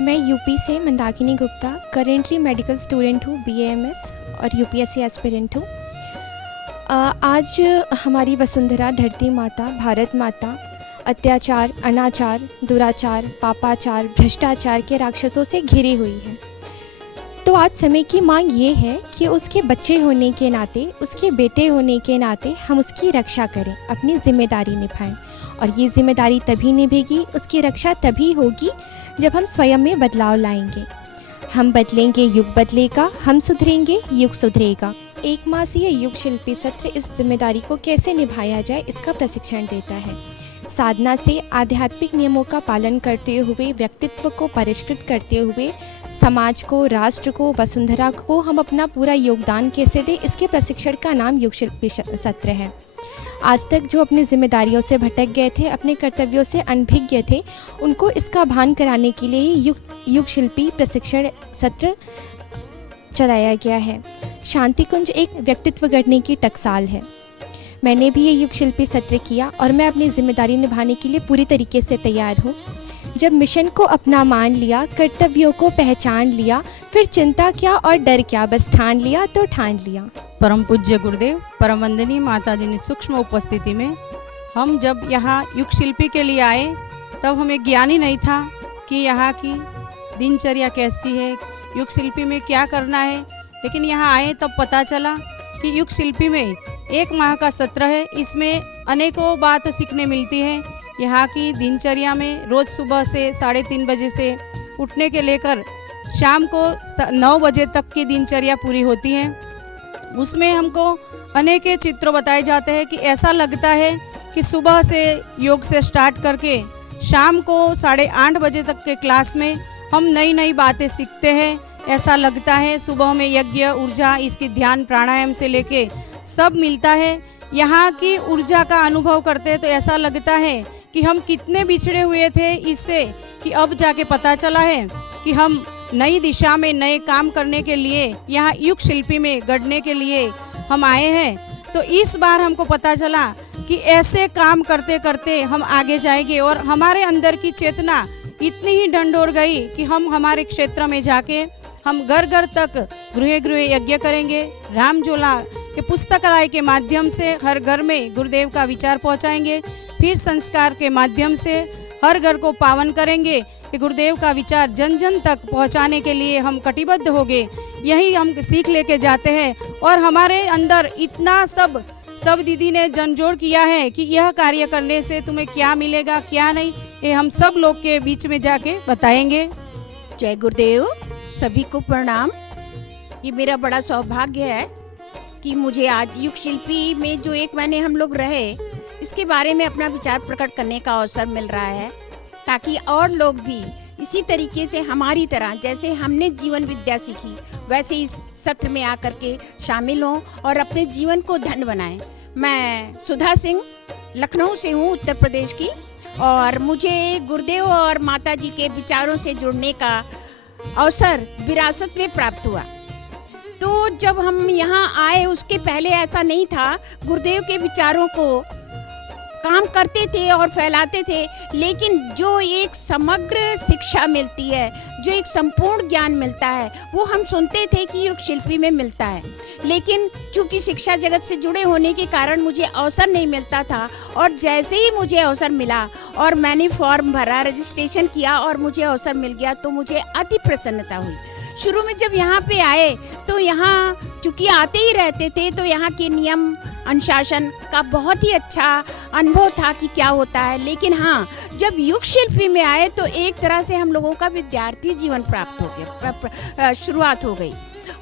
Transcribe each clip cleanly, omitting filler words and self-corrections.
मैं यूपी से Mandakini Gupta currently medical student हूँ, बीएएमएस और यूपीएससी एस्पिरेंट हूँ। आज हमारी वसुंधरा धरती माता, भारत माता अत्याचार, अनाचार, दुराचार, पापाचार, भ्रष्टाचार के राक्षसों से घिरी हुई है। तो आज समय की मांग ये है कि उसके बच्चे होने के नाते, उसके बेटे होने के नाते हम उसकी रक्षा करें, अपनी जिम्मेदारी निभाएं। और ये जिम्मेदारी तभी निभेगी, उसकी रक्षा तभी होगी जब हम स्वयं में बदलाव लाएंगे। हम बदलेंगे, युग बदलेगा, हम सुधरेंगे, युग सुधरेगा। एक मासीय युग शिल्पी सत्र इस जिम्मेदारी को कैसे निभाया जाए इसका प्रशिक्षण देता है। साधना से आध्यात्मिक नियमों का पालन करते हुए, व्यक्तित्व को परिष्कृत करते हुए समाज को, राष्ट्र को, वसुंधरा को हम अपना पूरा योगदान कैसे दें, इसके प्रशिक्षण का नाम युग शिल्पी सत्र है। आज तक जो अपनी जिम्मेदारियों से भटक गए थे, अपने कर्तव्यों से अनभिज्ञ थे, उनको इसका भान कराने के लिए युग शिल्पी प्रशिक्षण सत्र चलाया गया है। शांति कुंज एक व्यक्तित्व गढ़ने की टकसाल है। मैंने भी ये युग शिल्पी सत्र किया और मैं अपनी जिम्मेदारी निभाने के लिए पूरी तरीके से तैयार हूँ। जब मिशन को अपना मान लिया, कर्तव्यों को पहचान लिया, फिर चिंता क्या और डर क्या, बस ठान लिया तो ठान लिया। परम पूज्य गुरुदेव, परम वंदनीय माता जी ने सूक्ष्म उपस्थिति में हम जब यहाँ युग शिल्पी के लिए आए तब हमें ज्ञान ही नहीं था कि यहाँ की दिनचर्या कैसी है, युग शिल्पी में क्या करना है। लेकिन यहाँ आए तब पता चला कि युग शिल्पी में 1 माह का सत्र है। इसमें अनेकों बात सीखने मिलती है। यहाँ की दिनचर्या में रोज़ सुबह से 3:30 बजे से उठने के लेकर शाम को 9 बजे तक की दिनचर्या पूरी होती है। उसमें हमको अनेक चित्र बताए जाते हैं कि ऐसा लगता है कि सुबह से योग से स्टार्ट करके शाम को 8:30 बजे तक के क्लास में हम नई नई बातें सीखते हैं। ऐसा लगता है सुबह में यज्ञ, ऊर्जा, इसकी ध्यान, प्राणायाम से लेके सब मिलता है। यहाँ की ऊर्जा का अनुभव करते हैं तो ऐसा लगता है कि हम कितने बिछड़े हुए थे इससे, कि अब जाके पता चला है कि हम नई दिशा में नए काम करने के लिए यहाँ युग शिल्पी में गढ़ने के लिए हम आए हैं। तो इस बार हमको पता चला कि ऐसे काम करते करते हम आगे जाएंगे और हमारे अंदर की चेतना इतनी ही ढंढोर गई कि हम हमारे क्षेत्र में जाके हम घर घर तक गृह गृह यज्ञ करेंगे। रामझोला के पुस्तकालय के माध्यम से हर घर में गुरुदेव का विचार पहुंचाएंगे। फिर संस्कार के माध्यम से हर घर को पावन करेंगे कि गुरुदेव का विचार जन जन तक पहुंचाने के लिए हम कटिबद्ध हो गए। यही हम सीख लेके जाते हैं और हमारे अंदर इतना सब दीदी ने जनजोड़ किया है कि यह कार्य करने से तुम्हें क्या मिलेगा, क्या नहीं, ये हम सब लोग के बीच में जाके बताएंगे। जय गुरुदेव, सभी को प्रणाम। ये मेरा बड़ा सौभाग्य है कि मुझे आज युग शिल्पी में जो 1 महीने हम लोग रहे, इसके बारे में अपना विचार प्रकट करने का अवसर मिल रहा है, ताकि और लोग भी इसी तरीके से हमारी तरह, जैसे हमने जीवन विद्या सीखी, वैसे इस सत्र में आकर के शामिल हों और अपने जीवन को धन्य बनाएं। मैं सुधा सिंह लखनऊ से हूँ, उत्तर प्रदेश की, और मुझे गुरुदेव और माता जी के विचारों से जुड़ने का अवसर विरासत में प्राप्त हुआ। तो जब हम यहाँ आए उसके पहले ऐसा नहीं था। गुरुदेव के विचारों को काम करते थे और फैलाते थे, लेकिन जो एक समग्र शिक्षा मिलती है, जो एक संपूर्ण ज्ञान मिलता है, वो हम सुनते थे कि युग शिल्पी में मिलता है। लेकिन चूंकि शिक्षा जगत से जुड़े होने के कारण मुझे अवसर नहीं मिलता था, और जैसे ही मुझे अवसर मिला और मैंने फॉर्म भरा, रजिस्ट्रेशन किया और मुझे अवसर मिल गया, तो मुझे अति प्रसन्नता हुई। शुरू में जब यहाँ पे आए तो यहाँ चूँकि आते ही रहते थे, तो यहाँ के नियम अनुशासन का बहुत ही अच्छा अनुभव था कि क्या होता है। लेकिन हाँ, जब युग शिल्पी में आए तो एक तरह से हम लोगों का विद्यार्थी जीवन प्राप्त हो गया, शुरुआत हो गई।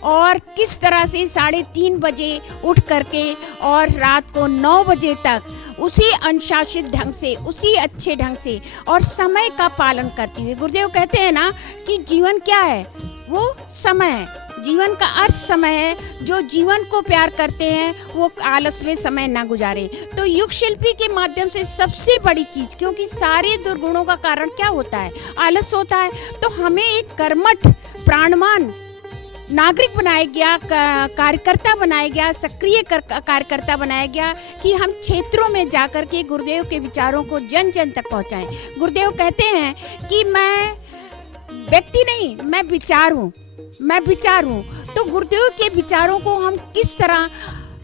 और किस तरह से 3:30 बजे उठ करके और रात को 9 बजे तक उसी अनुशासित ढंग से, उसी अच्छे ढंग से और समय का पालन करती हुई। गुरुदेव कहते हैं ना कि जीवन क्या है, वो समय है। जीवन का अर्थ समय है। जो जीवन को प्यार करते हैं वो आलस में समय ना गुजारे। तो युग शिल्पी के माध्यम से सबसे बड़ी चीज, क्योंकि सारे दुर्गुणों का कारण क्या होता है, आलस होता है, तो हमें एक कर्मठ, प्राणवान नागरिक बनाया गया, कार्यकर्ता बनाया गया, सक्रिय कार्यकर्ता बनाया गया कि हम क्षेत्रों में जाकर के गुरुदेव के विचारों को जन जन तक पहुंचाएं। गुरुदेव कहते हैं कि मैं व्यक्ति नहीं, मैं विचार हूँ, मैं विचार हूँ। तो गुरुदेव के विचारों को हम किस तरह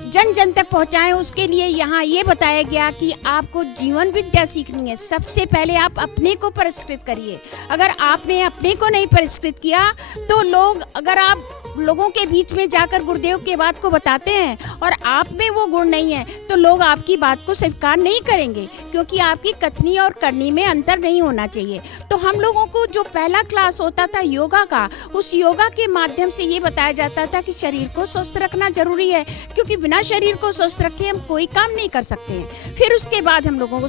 जन जन तक पहुंचाएं, उसके लिए यहाँ ये बताया गया कि आपको जीवन विद्या सीखनी है। सबसे पहले आप अपने को परिष्कृत करिए। अगर आपने अपने को नहीं परिष्कृत किया तो लोग, अगर आप लोगों के बीच में जाकर गुरुदेव के बात को बताते हैं और आप में वो गुण नहीं है तो लोग आपकी बात को स्वीकार नहीं करेंगे, क्योंकि आपकी कथनी और करनी में अंतर नहीं होना चाहिए। तो हम लोगों को जो पहला क्लास होता था योगा का, उस योगा के माध्यम से ये बताया जाता था कि शरीर को स्वस्थ रखना जरूरी है, क्योंकि बिना शरीर को स्वस्थ रखे हम कोई काम नहीं कर सकते हैं। फिर उसके बाद हम लोगों को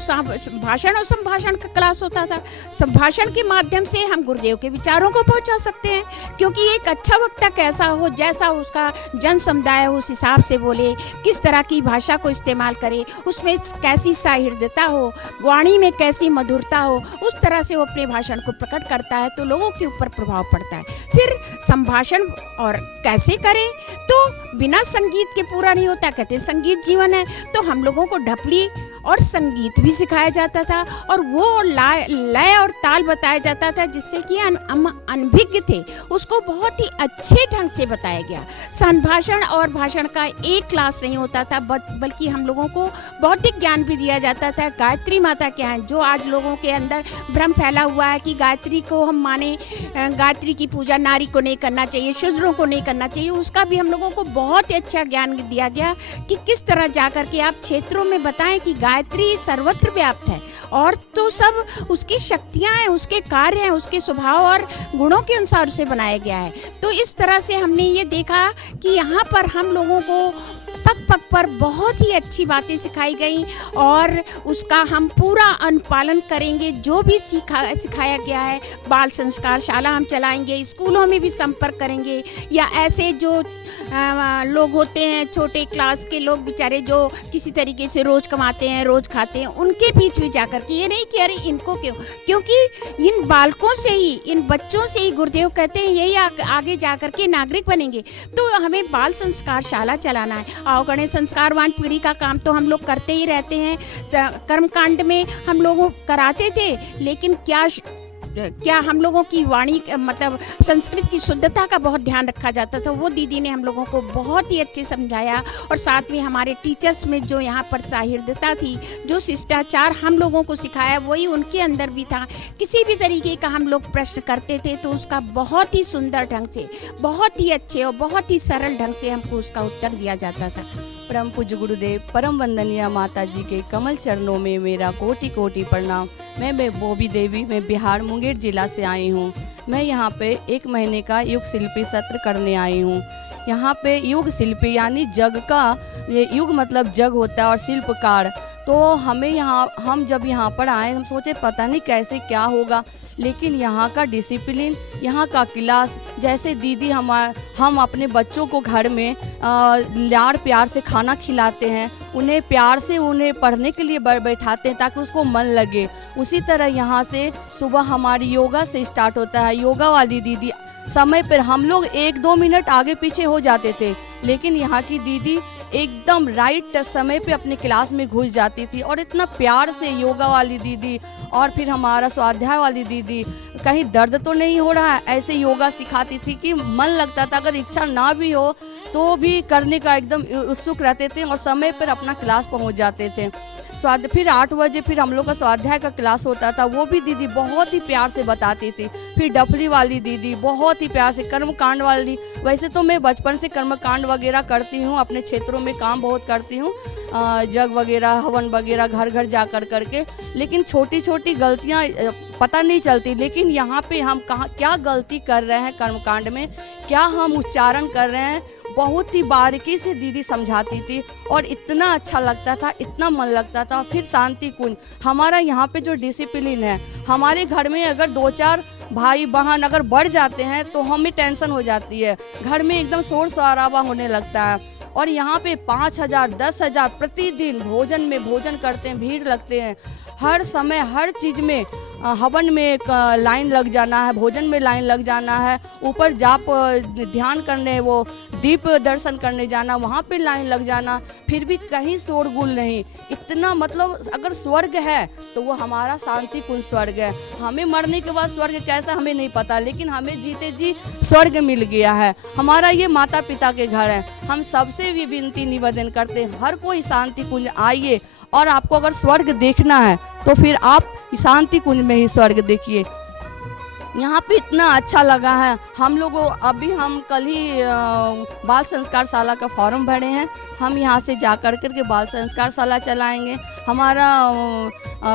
भाषण और संभाषण का क्लास होता था। संभाषण के माध्यम से हम गुरुदेव के विचारों को पहुंचा सकते हैं, क्योंकि एक अच्छा वक्ता कैसा हो, जैसा उसका जन समुदाय हो उस हिसाब से बोले, किस तरह की भाषा को इस्तेमाल करे, उसमें कैसी सहृदयता हो, वाणी में कैसी मधुरता हो, उस तरह से वो अपने भाषण को प्रकट करता है तो लोगों के ऊपर प्रभाव पड़ता है। फिर संभाषण और कैसे करें, तो बिना संगीत के पूरा नहीं होता। कहते संगीत जीवन है, तो हम लोगों को ढपली और संगीत भी सिखाया जाता था और वो लय और ताल बताया जाता था, जिससे कि अनभिज्ञ थे उसको बहुत ही अच्छे ढंग से बताया गया। संभाषण और भाषण का एक क्लास नहीं होता था, बल्कि हम लोगों को बौद्धिक ज्ञान भी दिया जाता था। गायत्री माता क्या है, जो आज लोगों के अंदर भ्रम फैला हुआ है कि गायत्री को हम माने, गायत्री की पूजा नारी को नहीं करना चाहिए, शूद्रों को नहीं करना चाहिए, उसका भी हम लोगों को बहुत ही अच्छा ज्ञान दिया गया कि किस तरह जाकर के आप क्षेत्रों में बताएं कि गायत्री सर्वत्र व्याप्त है और तो सब उसकी शक्तियां हैं, उसके कार्य हैं, उसके स्वभाव और गुणों के अनुसार उसे बनाया गया है। तो इस तरह से हमने ये देखा कि यहाँ पर हम लोगों को पग पग पर बहुत ही अच्छी बातें सिखाई गई और उसका हम पूरा अनुपालन करेंगे। जो भी सिखाया गया है, बाल संस्कार शाला हम चलाएंगे, स्कूलों में भी संपर्क करेंगे, या ऐसे जो लोग होते हैं छोटे क्लास के लोग बेचारे जो किसी तरीके से रोज कमाते हैं, रोज खाते हैं, उनके बीच भी जाकर के ये नहीं कि अरे इनको क्यों, क्योंकि इन बालकों से ही, इन बच्चों से ही गुरुदेव कहते हैं यही आगे जाकर के नागरिक बनेंगे। तो हमें बाल संस्कार शाला चलाना है। आओ गणेश, संस्कारवान पीढ़ी का काम तो हम लोग करते ही रहते हैं। कर्मकांड में हम लोगों कराते थे, लेकिन क्या हम लोगों की वाणी मतलब संस्कृत की शुद्धता का बहुत ध्यान रखा जाता था। वो दीदी ने हम लोगों को बहुत ही अच्छे समझाया और साथ में हमारे टीचर्स में जो यहाँ पर सहृदयता थी, जो शिष्टाचार हम लोगों को सिखाया, वही उनके अंदर भी था। किसी भी तरीके का हम लोग प्रश्न करते थे तो उसका बहुत ही सुंदर ढंग से, बहुत ही अच्छे और बहुत ही सरल ढंग से हमको उसका उत्तर दिया जाता था। परम पूज्य गुरुदेव, परम वंदनीय माता जी के कमल चरणों में मेरा कोटि कोटि प्रणाम। मैं बॉबी देवी, मैं बिहार मुंगेर जिला से आई हूँ। मैं यहाँ पे 1 महीने का युग शिल्पी सत्र करने आई हूँ। यहाँ पे युग शिल्पी यानी जग का, ये युग मतलब जग होता है और शिल्पकार। तो हम जब यहाँ पर आए, हम सोचे पता नहीं कैसे क्या होगा, लेकिन यहाँ का डिसिप्लिन, यहाँ का क्लास, जैसे दीदी हम अपने बच्चों को घर में लाड़ प्यार से खाना खिलाते हैं, उन्हें प्यार से उन्हें पढ़ने के लिए बैठाते हैं ताकि उसको मन लगे, उसी तरह यहाँ से सुबह हमारी योगा से स्टार्ट होता है। योगा वाली दीदी समय पर, हम लोग 1-2 मिनट आगे पीछे हो जाते थे, लेकिन यहाँ की दीदी एकदम राइट समय पे अपने क्लास में घुस जाती थी और इतना प्यार से योगा वाली दीदी। और फिर हमारा स्वाध्याय वाली दीदी, कहीं दर्द तो नहीं हो रहा है, ऐसे योगा सिखाती थी कि मन लगता था, अगर इच्छा ना भी हो तो भी करने का एकदम उत्सुक रहते थे और समय पर अपना क्लास पहुंच जाते थे। फिर 8 बजे फिर हम लोग का स्वाध्याय का क्लास होता था, वो भी दीदी बहुत ही प्यार से बताती थी। फिर डफली वाली दीदी बहुत ही प्यार से, कर्मकांड वाली, वैसे तो मैं बचपन से कर्मकांड वगैरह करती हूँ, अपने क्षेत्रों में काम बहुत करती हूँ, जग वगैरह, हवन वगैरह घर घर जा करके, लेकिन छोटी छोटी गलतियाँ पता नहीं चलती। लेकिन यहाँ पे हम कहाँ क्या गलती कर रहे हैं, कर्मकांड में क्या हम उच्चारण कर रहे हैं, बहुत ही बारीकी से दीदी समझाती थी और इतना अच्छा लगता था, इतना मन लगता था। फिर शांति कुंज, हमारा यहाँ पे जो डिसिप्लिन है, हमारे घर में अगर 2-4 भाई बहन अगर बढ़ जाते हैं तो हमें टेंशन हो जाती है, घर में एकदम शोर शराबा होने लगता है। और यहाँ पे 5,000 10,000 प्रतिदिन भोजन करते हैं, भीड़ लगते हैं। हर समय हर चीज़ में हवन में लाइन लग जाना है, भोजन में लाइन लग जाना है, ऊपर जाप ध्यान करने वो दीप दर्शन करने जाना, वहाँ पे लाइन लग जाना, फिर भी कहीं शोरगुल नहीं। इतना मतलब अगर स्वर्ग है तो वो हमारा शांति कुंज स्वर्ग है। हमें मरने के बाद स्वर्ग कैसा हमें नहीं पता, लेकिन हमें जीते जी स्वर्ग मिल गया है। हमारा ये माता पिता के घर है। हम सबसे भी विनती निवेदन करते हैं, हर कोई शांति कुंज आइए, और आपको अगर स्वर्ग देखना है तो फिर आप शांति कुंज में ही स्वर्ग देखिए। यहाँ पे इतना अच्छा लगा है। हम लोग हम कल ही बाल संस्कार शाला का फॉर्म भरे हैं। हम यहाँ से जा कर के बाल संस्कार शाला चलाएंगे। हमारा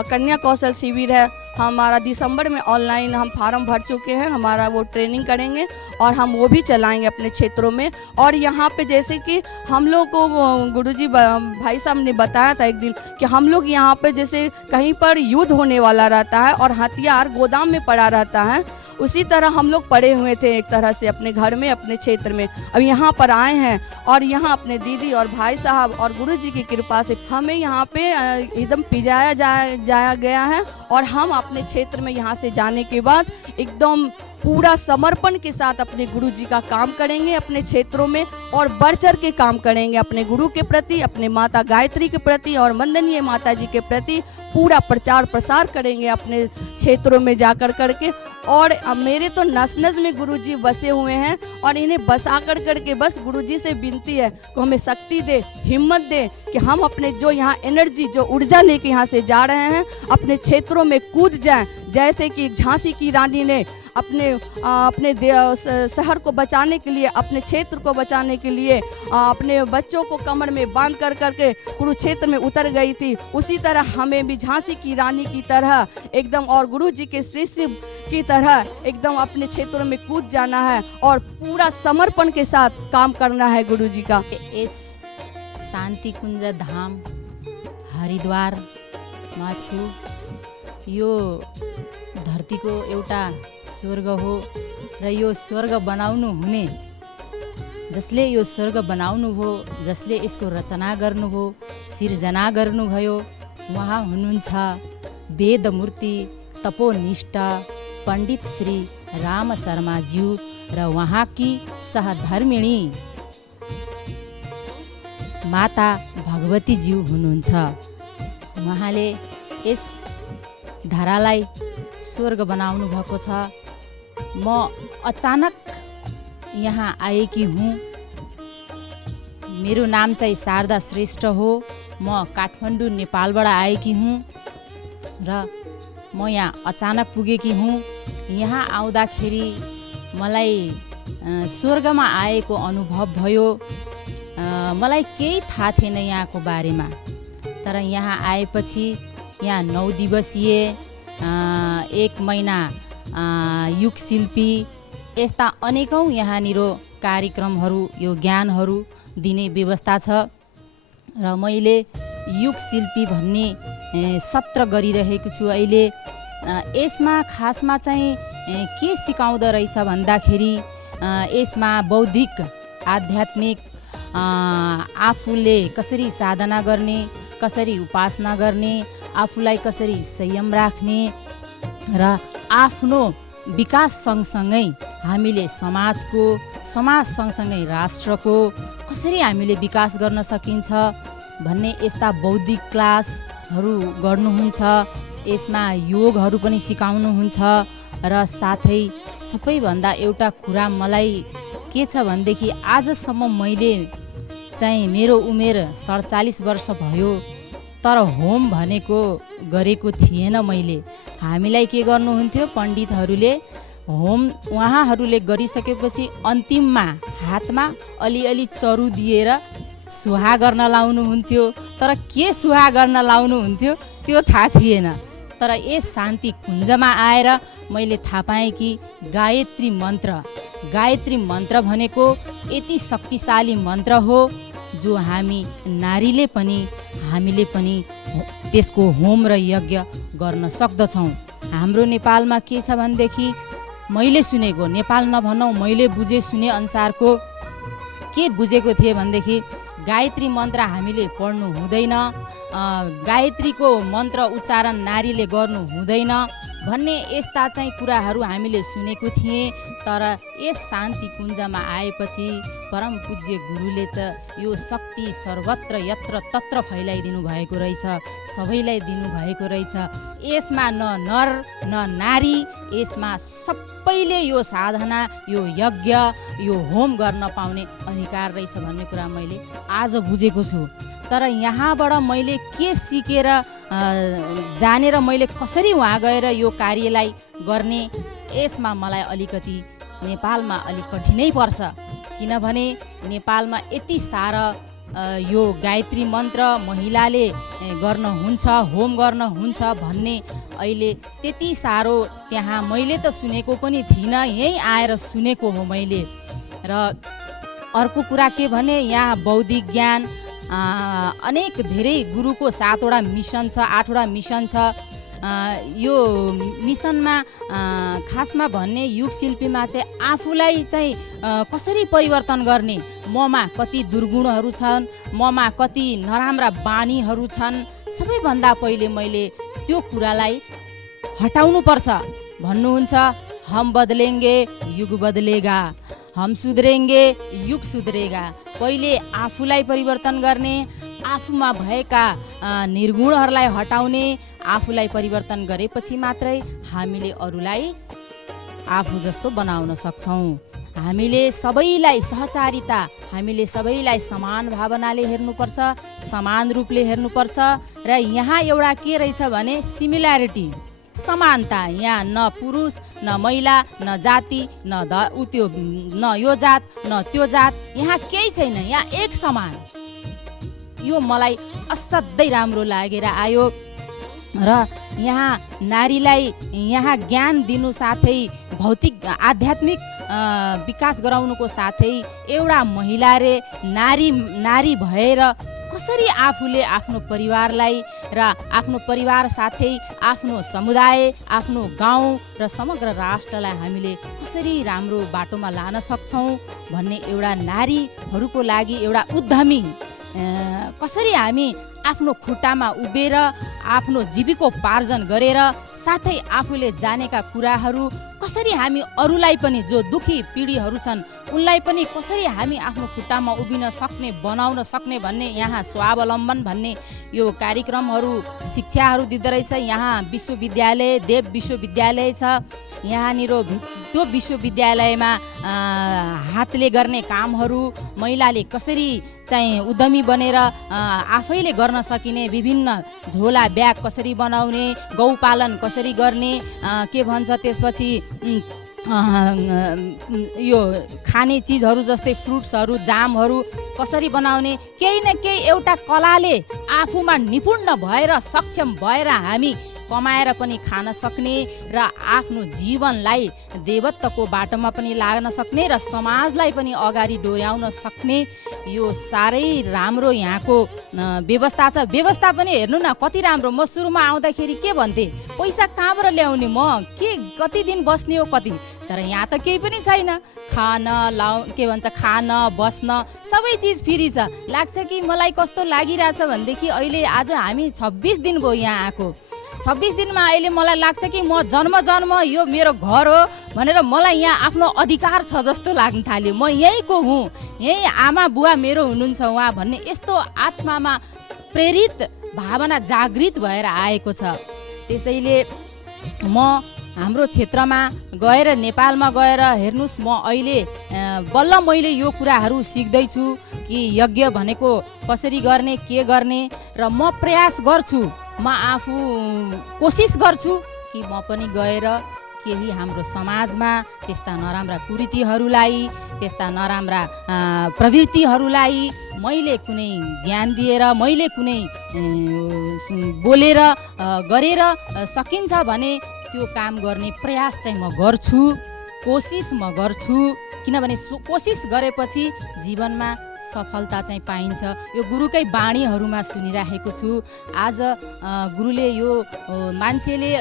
कन्या कौशल शिविर है, हमारा दिसंबर में ऑनलाइन हम फार्म भर चुके हैं। हमारा वो ट्रेनिंग करेंगे और हम वो भी चलाएंगे अपने क्षेत्रों में। और यहाँ पे जैसे कि हम लोग को गुरुजी भाई साहब ने बताया था एक दिन कि हम लोग यहाँ पे जैसे कहीं पर युद्ध होने वाला रहता है और हथियार गोदाम में पड़ा रहता है, उसी तरह हम लोग पड़े हुए थे एक तरह से अपने घर में, अपने क्षेत्र में। अब यहाँ पर आए हैं और यहाँ अपने दीदी और भाई साहब और गुरुजी की कृपा से हमें यहाँ पे एकदम पिजाया जाया गया है। और हम अपने क्षेत्र में यहाँ से जाने के बाद एकदम पूरा समर्पण के साथ अपने गुरु जी का काम करेंगे अपने क्षेत्रों में, और बढ़ चढ़ के काम करेंगे अपने गुरु के प्रति, अपने माता गायत्री के प्रति और वंदनीय माता जी के प्रति। पूरा प्रचार प्रसार करेंगे अपने क्षेत्रों में जाकर करके। और मेरे तो नस नस में गुरुजी बसे हुए हैं, और इन्हें बसा कर करके बस गुरुजी से विनती है कि हमें शक्ति दे, हिम्मत दे कि हम अपने जो यहाँ एनर्जी, जो ऊर्जा लेके यहाँ से जा रहे हैं, अपने क्षेत्रों में कूद जाएं। जैसे कि झांसी की रानी ने अपने शहर को बचाने के लिए, अपने क्षेत्र को बचाने के लिए अपने बच्चों को कमर में बांध कर करके कुरुक्षेत्र में उतर गई थी, उसी तरह हमें भी झांसी की रानी की तरह एकदम और गुरु जी के शिष्य की तरह एकदम अपने क्षेत्रों में कूद जाना है और पूरा समर्पण के साथ काम करना है गुरु जी का। यस शान्ति कुञ्ज धाम हरिद्वारमा छु। यो धरतीको एउटा स्वर्ग हो र यो स्वर्ग बनाउनु हुने, जसले यो स्वर्ग बनाउनु हो, जसले यसको रचना गर्नुभयो, सिर्जना गर्नुभयो, उहाँ हुनुहुन्छ वेदमूर्ति तपोनिष्ठ पण्डित श्री राम शर्माज्यू र उहाँकी सहधर्मिणी माता भगवतीज्यू हुनुहुन्छ। उहाँले यस धरालाई स्वर्ग बनाउनु भएको छ। म अचानक यहाँ आएकी हुँ। मेरो नाम चाहिँ शारदा श्रेष्ठ हो। म काठमाडौँ नेपालबाट आएकी हुँ र म यहाँ अचानक पुगेकी हुँ। यहाँ आउँदाखेरि मलाई स्वर्गमा आएको अनुभव भयो। मलाई केही थाहा थिएन यहाँको बारेमा, तर यहाँ आएपछि यहाँ 9 दिवसीय 1 महिना युग शिल्पी यस्ता अनेकौं यहाँनिर कार्यक्रमहरू, यो ज्ञानहरू दिने व्यवस्था छ। र मैले युग शिल्पी भन्ने सत्र गरिरहेको छु अहिले। यसमा खासमा चाहिँ के सिकाउँदो रहेछ भन्दाखेरि यसमा बौद्धिक आध्यात्मिक आफूले कसरी साधना गर्ने, कसरी उपासना गर्ने, आफूलाई कसरी संयम राख्ने र आफ्नो विकास सँगसँगै हामीले समाज सँगसँगै राष्ट्रको कसरी हामीले विकास गर्न सकिन्छ भन्ने यस्ता बौद्धिक क्लासहरू गर्नुहुन्छ। यसमा योगहरू पनि सिकाउनुहुन्छ र साथै सबैभन्दा एउटा कुरा मलाई के छ भनेदेखि आजसम्म मैले चाहिँ मेरो उमेर 47 वर्ष भयो, तर होम भनेको गरेको थिएन मैले। हामीलाई के गर्नुहुन्थ्यो पण्डितहरूले, होम उहाँहरूले गरिसकेपछि अन्तिममा हातमा अलिअलि चरु दिएर सुहा गर्न लाउनुहुन्थ्यो। तर के सुहा गर्न लाउनुहुन्थ्यो त्यो थाहा थिएन। तर यस शान्ति कुञ्जमा आएर मैले थाहा पाएँ कि गायत्री मन्त्र भनेको यति शक्तिशाली मन्त्र हो जो हामीले पनि त्यसको होम र यज्ञ गर्न सक्दछौँ। हाम्रो नेपालमा के छ भनेदेखि मैले सुनेको, नेपाल नभनौँ मैले बुझे सुने अनुसारको के बुझेको थिएँ भनेदेखि गायत्री मन्त्र हामीले पढ्नु हुँदैन, गायत्रीको मन्त्र उच्चारण नारीले गर्नु हुँदैन भन्ने यस्ता चाहिँ कुराहरू हामीले सुनेको थिएँ। तर यस शान्ति कुञ्जमा आएपछि परम पूज्य गुरुले त यो शक्ति सर्वत्र यत्र तत्र फैलाइदिनु भएको रहेछ, सबैलाई दिनुभएको रहेछ। यसमा न नर न नारी, यसमा सबैले यो साधना, यो यज्ञ, यो होम गर्न पाउने अधिकार रहेछ भन्ने कुरा मैले आज बुझेको छु। तर यहाँबाट मैले के सिकेर जानेर मैले कसरी वहाँ गएर यो कार्यलाई गर्ने, यसमा मलाई अलिकति नेपालमा अलिक कठिनै पर्छ। किनभने नेपालमा यति सारा यो गायत्री मन्त्र महिलाले गर्न हुन्छ, होम गर्न हुन्छ भन्ने अहिले त्यति साह्रो त्यहाँ मैले त सुनेको पनि थिइनँ, यहीँ आएर सुनेको हो मैले। र अर्को कुरा के भने यहाँ बौद्धिक ज्ञान अनेक धेरै गुरुको 7वटा मिसन छ, 8वटा मिसन छ। यो मिसनमा खासमा भन्ने युग शिल्पीमा चाहिँ आफूलाई चाहिँ कसरी परिवर्तन गर्ने, ममा कति दुर्गुणहरू छन्, ममा कति नराम्रा बानीहरू छन्, सबैभन्दा पहिले मैले त्यो कुरालाई हटाउनु पर्छ भन्नुहुन्छ। हम बदलेंगे युग बदलेगा, हम सुध्रेंगे युग सुध्रेगा। पहिले आफूलाई परिवर्तन गर्ने, आफूमा भएका निर्गुणहरूलाई हटाउने, आफूलाई परिवर्तन गरेपछि मात्रै हामीले अरूलाई आफू जस्तो बनाउन सक्छौँ। हामीले सबैलाई सहचारिता, हामीले सबैलाई समान भावनाले हेर्नुपर्छ, समान रूपले हेर्नुपर्छ। र यहाँ एउटा के रहेछ भने सिमिल्यारिटी, समानता। यहाँ न पुरुष न महिला न जाति न त्यो न यो जात न त्यो जात, यहाँ केही छैन, यहाँ एक समान। यो मलाई असाध्यै राम्रो लागेर आयो। र यहाँ नारीलाई यहाँ ज्ञान दिनु साथै भौतिक आध्यात्मिक विकास गराउनुको साथै एउटा महिलाले नारी भएर कसरी आफूले आफ्नो परिवारलाई र आफ्नो परिवार साथै आफ्नो समुदाय, आफ्नो गाउँ र समग्र राष्ट्रलाई हामीले कसरी राम्रो बाटोमा लान सक्छौँ भन्ने एउटा नारीहरूको लागि एउटा उद्यमी कसरी हामी आफ्नो खुट्टामा उभिएर आफ्नो जीविकोपार्जन गरेर साथै आफूले जानेका कुराहरू कसरी हामी अरूलाई पनि, जो दुखी पिँढीहरू छन् उनलाई पनि कसरी हामी आफ्नो खुट्टामा उभिन सक्ने, बनाउन सक्ने भन्ने यहाँ स्वावलम्बन भन्ने यो कार्यक्रमहरू शिक्षाहरू दिँदो रहेछ। यहाँ विश्वविद्यालय, देव विश्वविद्यालय छ। यहाँनिर त्यो विश्वविद्यालयमा हातले गर्ने कामहरू महिलाले कसरी चाहिँ उद्यमी बनेर आफैले गर्न सकिने, विभिन्न झोला ब्याग कसरी बनाउने, गौपालन कसरी गर्ने, के भन्छ त्यसपछि यो खाने चिजहरू जस्तै फ्रुट्सहरू, जामहरू कसरी बनाउने, केही न केही एउटा कलाले आफूमा निपुण भएर सक्षम भएर हामी कमाएर पनि खान सक्ने र आफ्नो जीवनलाई देवत्वको बाटोमा पनि लाग्न सक्ने र समाजलाई पनि अगाडि डोर्याउन सक्ने यो साह्रै राम्रो यहाँको व्यवस्था छ। व्यवस्था पनि हेर्नु न कति राम्रो। म सुरुमा आउँदाखेरि के भन्थेँ, पैसा कहाँबाट ल्याउने, म कति दिन बस्ने हो कति, तर यहाँ त केही पनि छैन। खान के भन्छ, खान बस्न सबै चिज फ्री छ। लाग्छ कि मलाई कस्तो लागिरहेछ भनेदेखि अहिले आज हामी 26 दिन भयो यहाँ आएको। 26 दिनमा अहिले मलाई लाग्छ कि म जन्म यो मेरो घर हो भनेर मलाई यहाँ आफ्नो अधिकार छ जस्तो लाग्न थाल्यो। म यहीँको हुँ, यही आमा बुवा मेरो हुनुहुन्छ उहाँ भन्ने यस्तो आत्मामा प्रेरित भावना जागृत भएर आएको छ। त्यसैले म हाम्रो क्षेत्रमा गएर, नेपालमा गएर हेर्नुहोस्, म अहिले बल्ल मैले यो कुराहरू सिक्दैछु कि यज्ञ भनेको कसरी गर्ने, के गर्ने, र म प्रयास गर्छु, म आफू कोसिस गर्छु कि म पनि गएर केही हाम्रो समाजमा त्यस्ता नराम्रा कुरीतिहरूलाई, त्यस्ता नराम्रा प्रवृत्तिहरूलाई मैले कुनै ज्ञान दिएर, मैले कुनै बोलेर गरेर सकिन्छ भने त्यो काम गर्ने प्रयास चाहिँ म गर्छु, कोसिस म गर्छु। किनभने कोसिस गरेपछि जीवनमा सफलता चाहिँ पाइन्छ। यो गुरुकै बाणीहरूमा सुनिराखेको छु। आज गुरुले यो मान्छेले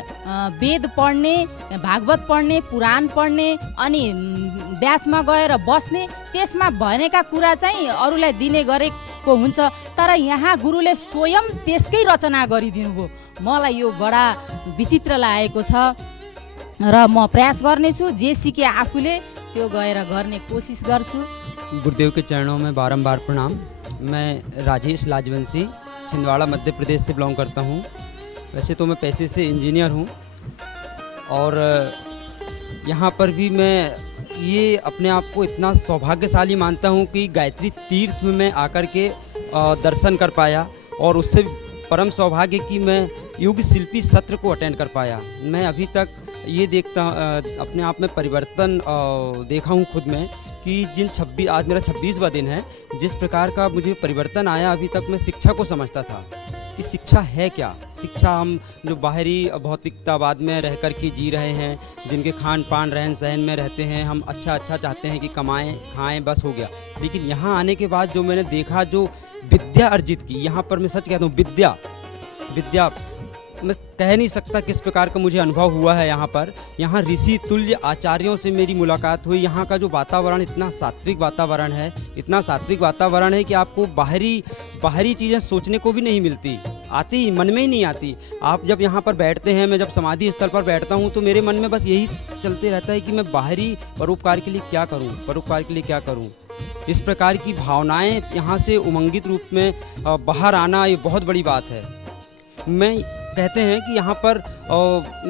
वेद पढ्ने, भागवत पढ्ने, पुराण पढ्ने अनि व्यासमा गएर बस्ने, त्यसमा भनेका कुरा चाहिँ अरूलाई दिने टाइपको हुन्छ, तर यहाँ गुरुले स्वयं त्यसकै रचना गरिदिनु भयो। मलाई यो बडा विचित्र लागेको छ र म प्रयास गर्नेछु, जे सिके आफूले त्यो गएर गर्ने कोसिस गर्छु। गुरुदेव के चरणों में बारंबार प्रणाम। मैं राजेश लाजवंशी छिंदवाड़ा मध्य प्रदेश से बिलोंग करता हूँ। वैसे तो मैं पैसे से इंजीनियर हूँ और यहाँ पर भी मैं ये अपने आप को इतना सौभाग्यशाली मानता हूँ कि गायत्री तीर्थ में मैं आकर के दर्शन कर पाया, और उससे परम सौभाग्य कि मैं युग शिल्पी सत्र को अटेंड कर पाया। मैं अभी तक ये देखता अपने आप में परिवर्तन देखा हूँ खुद में कि आज मेरा 26वां दिन है, जिस प्रकार का मुझे परिवर्तन आया। अभी तक मैं शिक्षा को समझता था कि शिक्षा है क्या। शिक्षा हम जो बाहरी भौतिकतावाद में रह कर के जी रहे हैं, जिनके खान पान रहन सहन में रहते हैं, हम अच्छा चाहते हैं कि कमाएं खाएं बस हो गया। लेकिन यहाँ आने के बाद जो मैंने देखा, जो विद्या अर्जित की, यहाँ पर मैं सच कहता हूँ विद्या मैं कह नहीं सकता किस प्रकार का मुझे अनुभव हुआ है। यहाँ ऋषि तुल्य आचार्यों से मेरी मुलाकात हुई। यहाँ का जो वातावरण इतना सात्विक वातावरण है कि आपको बाहरी चीज़ें सोचने को भी नहीं मिलती, आती मन में ही नहीं आती। आप जब यहाँ पर बैठते हैं, मैं जब समाधि स्थल पर बैठता हूँ तो मेरे मन में बस यही चलते रहता है कि मैं बाहरी परोपकार के लिए क्या करूँ। इस प्रकार की भावनाएं यहाँ से उमंगित रूप में बाहर आना, ये बहुत बड़ी बात है। मैं कहते हैं कि यहाँ पर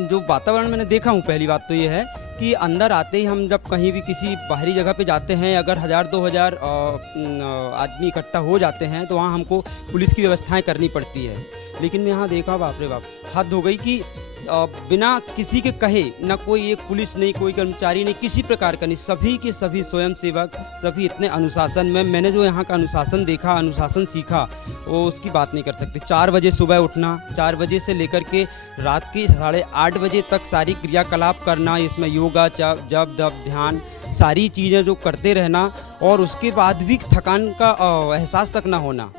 जो वातावरण मैंने देखा हूँ, पहली बात तो ये है कि अंदर आते ही हम जब कहीं भी किसी बाहरी जगह पे जाते हैं, अगर 1000-2000 आदमी इकट्ठा हो जाते हैं तो वहाँ हमको पुलिस की व्यवस्थाएं करनी पड़ती है। लेकिन मैं यहाँ देखा, बाप रे बाप, हद हो गई कि बिना किसी के कहे, ना कोई एक पुलिस नहीं, कोई कर्मचारी नहीं, किसी प्रकार का नहीं, सभी के सभी स्वयंसेवक, सभी इतने अनुशासन में। मैंने जो यहाँ का अनुशासन देखा, अनुशासन सीखा, वो उसकी बात नहीं कर सकती। 4 बजे सुबह उठना, 4 बजे से लेकर के रात के 8:30 बजे तक सारी क्रियाकलाप करना, इसमें योगा, जप तप ध्यान, सारी चीज़ें जो करते रहना, और उसके बाद भी थकान का एहसास तक ना होना,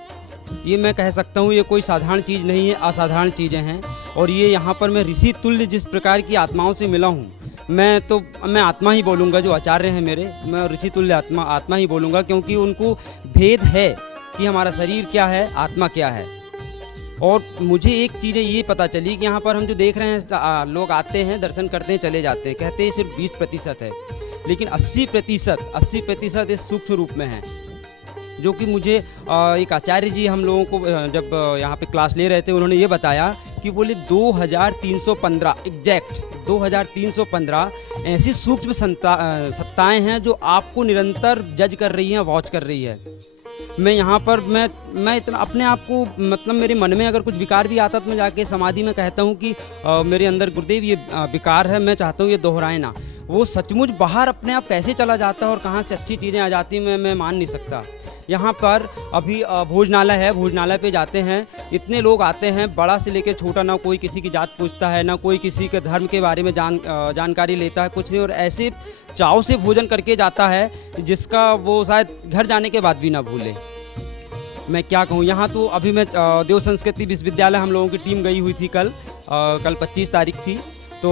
ये मैं कह सकता हूँ ये कोई साधारण चीज़ नहीं है, असाधारण चीज़ें हैं। और ये यहाँ पर मैं ऋषि तुल्य जिस प्रकार की आत्माओं से मिला हूँ, मैं आत्मा ही बोलूँगा, जो आचार्य हैं मेरे, मैं ऋषि तुल्य आत्मा ही बोलूँगा, क्योंकि उनको भेद है कि हमारा शरीर क्या है, आत्मा क्या है। और मुझे एक चीज़ें ये पता चली कि यहाँ पर हम जो देख रहे हैं, लोग आते हैं, दर्शन करते हैं, चले जाते हैं, कहते हैं सिर्फ 20% है, लेकिन 80% इस सूक्ष्म रूप में है। जो कि मुझे एक आचार्य जी हम लोगों को जब यहाँ पे क्लास ले रहे थे, उन्होंने ये बताया कि बोले 2315 एग्जैक्ट 2315 ऐसी सूक्ष्म सत्ताएं हैं जो आपको निरंतर जज कर रही हैं, वॉच कर रही है। मैं यहाँ पर मैं इतना अपने आप को, मतलब मेरे मन में अगर कुछ विकार भी आता तो मैं जाके समाधि में कहता हूँ कि मेरे अंदर गुरुदेव ये विकार है, मैं चाहता हूँ ये दोहराए ना। वो सचमुच बाहर अपने आप कैसे चला जाता है और कहाँ से अच्छी चीज़ें आ जाती मैं मान नहीं सकता। यहाँ पर अभी भोजनालय है, भोजनालय पे जाते हैं, इतने लोग आते हैं, बड़ा से लेकर छोटा, ना कोई किसी की जात पूछता है, ना कोई किसी के धर्म के बारे में जानकारी लेता है, कुछ नहीं, और ऐसे चाव से भोजन करके जाता है जिसका वो शायद घर जाने के बाद भी ना भूले। मैं क्या कहूँ, यहाँ तो अभी मैं देव संस्कृति विश्वविद्यालय हम लोगों की टीम गई हुई थी कल 25 तारीख थी, तो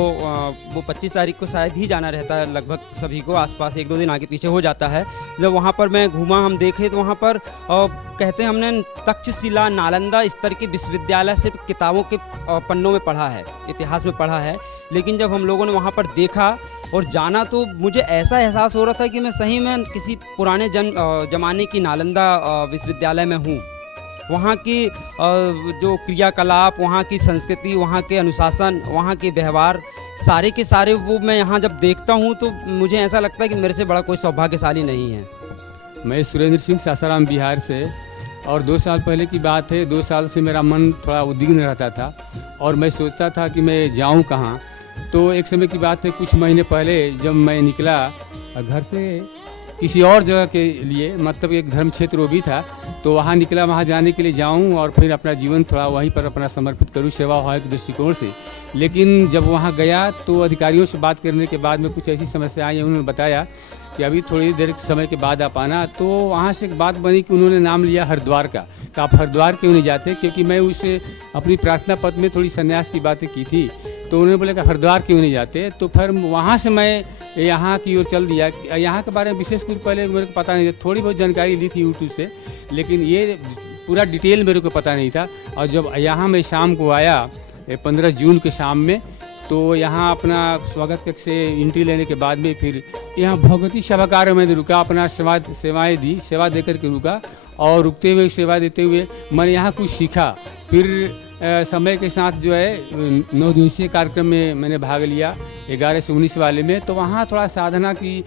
वो 25 तारीख को शायद ही जाना रहता है लगभग सभी को, आसपास 1-2 दिन आगे पीछे हो जाता है। जब वहाँ पर मैं घूमा, हम देखे तो वहाँ पर कहते हैं हमने तक्षशिला नालंदा स्तर के विश्वविद्यालय से किताबों के पन्नों में पढ़ा है, इतिहास में पढ़ा है, लेकिन जब हम लोगों ने वहाँ पर देखा और जाना तो मुझे ऐसा एहसास हो रहा था कि मैं सही में किसी पुराने जमाने की नालंदा विश्वविद्यालय में हूँ। वहाँ की जो क्रियाकलाप, वहाँ की संस्कृति, वहाँ के अनुशासन, वहाँ के व्यवहार, सारे के सारे वो मैं यहाँ जब देखता हूँ तो मुझे ऐसा लगता है कि मेरे से बड़ा कोई सौभाग्यशाली नहीं है। मैं सुरेंद्र सिंह सासाराम बिहार से, और 2 साल पहले की बात है, 2 साल से मेरा मन थोड़ा उद्विग्न रहता था और मैं सोचता था कि मैं जाऊँ कहाँ। तो एक समय की बात है, कुछ महीने पहले जब मैं निकला घर से किसी और जगह के लिए, मतलब एक धर्म क्षेत्र वो भी था, तो वहाँ निकला, वहाँ जाने के लिए जाऊँ और फिर अपना जीवन थोड़ा वहीं पर अपना समर्पित करूँ सेवा भाव के दृष्टिकोण से। लेकिन जब वहाँ गया तो अधिकारियों से बात करने के बाद में कुछ ऐसी समस्या आई, उन्होंने बताया कि अभी थोड़ी देर समय के बाद आप आना। तो वहाँ से एक बात बनी कि उन्होंने नाम लिया हरिद्वार का, कि आप हरिद्वार क्यों नहीं जाते, क्योंकि मैं उसे अपनी प्रार्थना पत्र में थोड़ी संन्यास की बातें की थी। तो उन्होंने बोला कि हरिद्वार क्यों नहीं जाते। तो फिर वहाँ से मैं यहाँ की ओर चल दिया। यहाँ के बारे में विशेष कुछ पहले मेरे को पता नहीं था, थोड़ी बहुत जानकारी ली थी यूट्यूब से, लेकिन ये पूरा डिटेल मेरे को पता नहीं था। और जब यहाँ मैं शाम को आया 15 जून के शाम में, तो यहाँ अपना स्वागत कक्ष से एंट्री लेने के बाद में फिर यहाँ भगवती सभागार में रुका, अपना सेवाएं दी, सेवा देकर के रुका। और रुकते हुए सेवा देते हुए मैंने यहाँ कुछ सीखा। फिर समय के साथ जो है 9 दिवसीय कार्यक्रम में मैंने भाग लिया 11 से 19 वाले में। तो वहाँ थोड़ा साधना की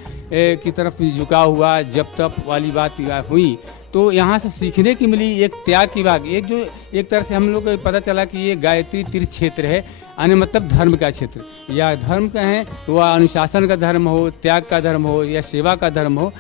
तरफ झुकाव हुआ, जब तप वाली बात हुई। तो यहाँ से सीखने की मिली एक त्याग की बात, एक जो एक तरह से हम लोग को पता चला कि ये गायत्री तीर्थ क्षेत्र है, यानी मतलब धर्म का क्षेत्र, या धर्म का है वह अनुशासन का धर्म हो, त्याग का धर्म हो, या सेवा का धर्म हो।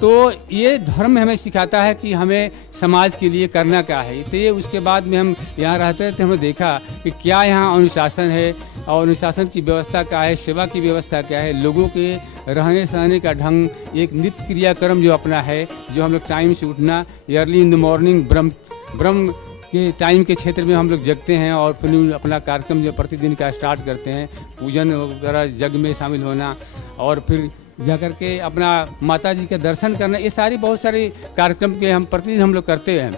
तो ये धर्म हमें सिखाता है कि हमें समाज के लिए करना क्या है। तो ये उसके बाद में हम यहाँ रहते थे, हमने देखा कि क्या यहाँ अनुशासन है और अनुशासन की व्यवस्था क्या है, सेवा की व्यवस्था क्या है, लोगों के रहने सहने का ढंग, एक नित्य क्रियाक्रम जो अपना है, जो हम लोग टाइम से उठना, अर्ली इन द मॉर्निंग ब्रह्म के टाइम के क्षेत्र में हम लोग जगते हैं और फिर अपना कार्यक्रम जो प्रतिदिन का स्टार्ट करते हैं, पूजन वगैरह जग में शामिल होना, और फिर जाकर के अपना माता जी का दर्शन करना, ये सारी बहुत सारे कार्यक्रम के हम प्रतिदिन हम लोग करते हैं।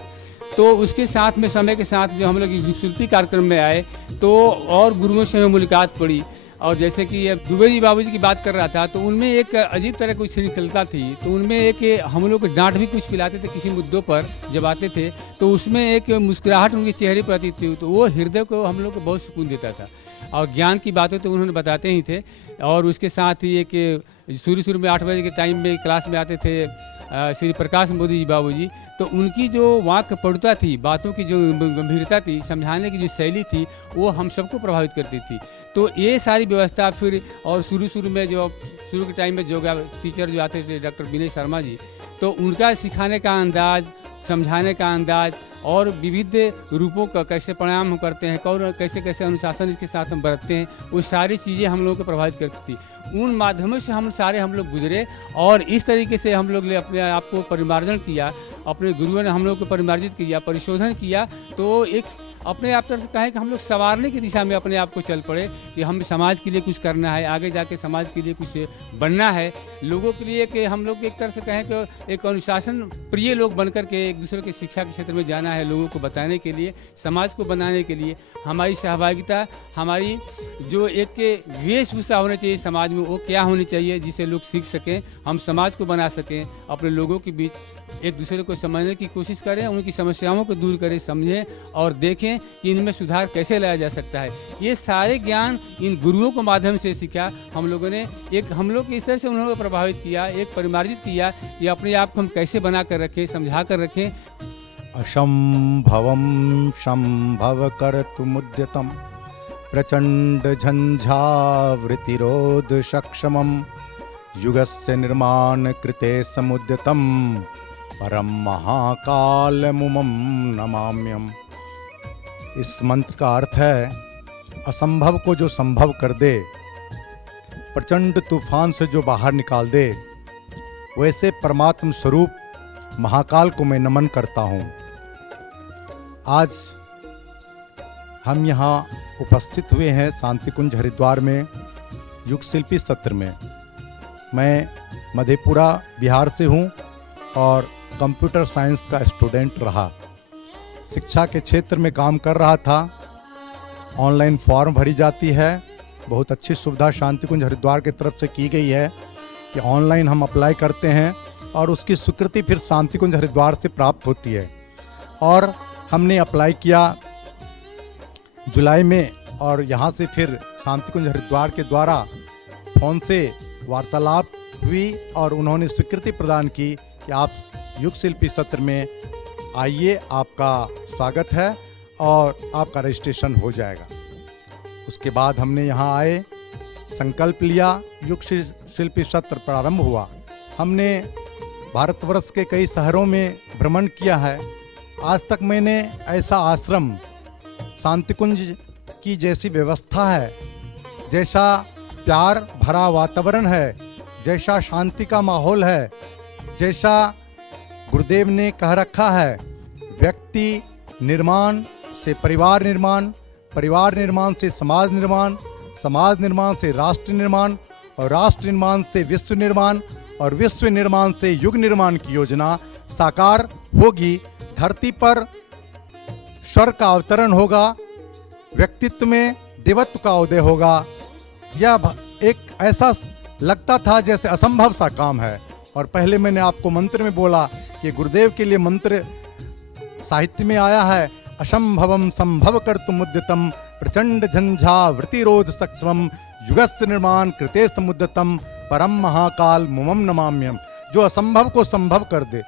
तो उसके साथ में समय के साथ जो हम लोग युग शिल्पी कार्यक्रम में आए तो और गुरुओं से हमें मुलाकात पड़ी। और जैसे कि अब दुबे जी बाबूजी की बात कर रहा था, तो उनमें एक अजीब तरह की श्रृंखलता थी। तो उनमें एक हम लोग डांट भी कुछ पिलाते थे किसी मुद्दों पर जब आते थे, तो उसमें एक मुस्कुराहट उनके चेहरे पर आती थी, तो वो हृदय को हम लोग को बहुत सुकून देता था। और ज्ञान की बातें तो उन्होंने बताते ही थे। और उसके साथ ही एक शुरू में 8 बजे के टाइम में क्लास में आते थे श्री प्रकाश मोदी जी बाबूजी, तो उनकी जो वाक् पटुता थी, बातों की जो गंभीरता थी, समझाने की जो शैली थी, वो हम सबको प्रभावित करती थी। तो ये सारी व्यवस्था फिर, और शुरू में जो शुरू के टाइम में जो टीचर जो आते थे डॉक्टर विनय शर्मा जी, तो उनका सिखाने का अंदाज, समझाने का अंदाज और विविध रूपों का कैसे प्राणायाम हम करते हैं, कौन कैसे कैसे अनुशासन इसके साथ हम बरतते हैं, वो सारी चीज़ें हम लोगों को प्रभावित करती थी। उन माध्यमों से हम लोग गुजरे और इस तरीके से हम लोग ने अपने आप को परिमार्जन किया, अपने गुरुओं ने हम लोग को परिमार्जित किया, परिशोधन किया। तो एक अपने आप तरफ से कहें कि हम लोग संवारने की दिशा में अपने आप को चल पड़े कि हम समाज के लिए कुछ करना है, आगे जाके समाज के लिए कुछ बनना है, लोगों के लिए कि हम लोग एक तरह से कहें कि एक अनुशासन प्रिय लोग बनकर के एक दूसरे के शिक्षा के क्षेत्र में जाना है, लोगों को बताने के लिए, समाज को बनाने के लिए। हमारी सहभागिता, हमारी जो एक वेशभूषा होनी चाहिए समाज में, वो क्या होनी चाहिए जिससे लोग सीख सकें, हम समाज को बना सकें, अपने लोगों के बीच एक दूसरे को समझने की कोशिश करें, उनकी समस्याओं को दूर करें, समझें और देखें कि इनमें सुधार कैसे लाया जा सकता है। ये सारे ज्ञान इन गुरुओं के माध्यम से सीखा हम लोगों ने। एक हम लोग इस तरह से उन्होंने प्रभावित किया, एक परिमार्जित किया कि अपने आप को हम कैसे बना कर रखें, समझा कर रखें। असंभवं संभव कर्तुमुद्यतं प्रचंड झंझावृतिरोध सक्षमं युगस्य निर्माण कृते समुद्यतं परम महाकाल मुमम नमाम्यम। इस मंत्र का अर्थ है असंभव को जो संभव कर दे, प्रचंड तूफान से जो बाहर निकाल दे, वैसे परमात्म स्वरूप महाकाल को मैं नमन करता हूँ। आज हम यहाँ उपस्थित हुए हैं शांति कुंज हरिद्वार में युग शिल्पी सत्र में। मैं मधेपुरा बिहार से हूँ और कंप्यूटर साइंस का स्टूडेंट रहा, शिक्षा के क्षेत्र में काम कर रहा था। ऑनलाइन फॉर्म भरी जाती है, बहुत अच्छी सुविधा शांति कुंज हरिद्वार की तरफ से की गई है कि ऑनलाइन हम अप्लाई करते हैं और उसकी स्वीकृति फिर शांति कुंज हरिद्वार से प्राप्त होती है। और हमने अप्लाई किया जुलाई में, और यहाँ से फिर शांति कुंज हरिद्वार के द्वारा फ़ोन से वार्तालाप हुई और उन्होंने स्वीकृति प्रदान की कि आप युग शिल्पी सत्र में आइए, आपका स्वागत है और आपका रजिस्ट्रेशन हो जाएगा। उसके बाद हमने यहाँ आए, संकल्प लिया, युग शिल्पी सत्र प्रारंभ हुआ। हमने भारतवर्ष के कई शहरों में भ्रमण किया है। आज तक मैंने ऐसा आश्रम, शांति कुंज की जैसी व्यवस्था है, जैसा प्यार भरा वातावरण है, जैसा शांति का माहौल है, जैसा गुरुदेव ने कह रखा है, व्यक्ति निर्माण से परिवार निर्माण, परिवार निर्माण से समाज निर्माण, समाज निर्माण से राष्ट्र निर्माण, और राष्ट्र निर्माण से विश्व निर्माण, और विश्व निर्माण से युग निर्माण की योजना साकार होगी। धरती पर स्वर्ग का अवतरण होगा, व्यक्तित्व में देवत्व का उदय होगा। यह एक ऐसा लगता था जैसे असंभव सा काम है। और पहले मैंने आपको मंत्र में बोला कि गुरुदेव के लिए मंत्र साहित्य में आया है, असंभवम संभव कर्तुम उद्यतम प्रचंड झंझा वृतिरोध सक्षमम युगस्य निर्माण कृते समुद्यतम परम महाकाल मुमम नमाम्यम। जो असंभव को संभव कर दे।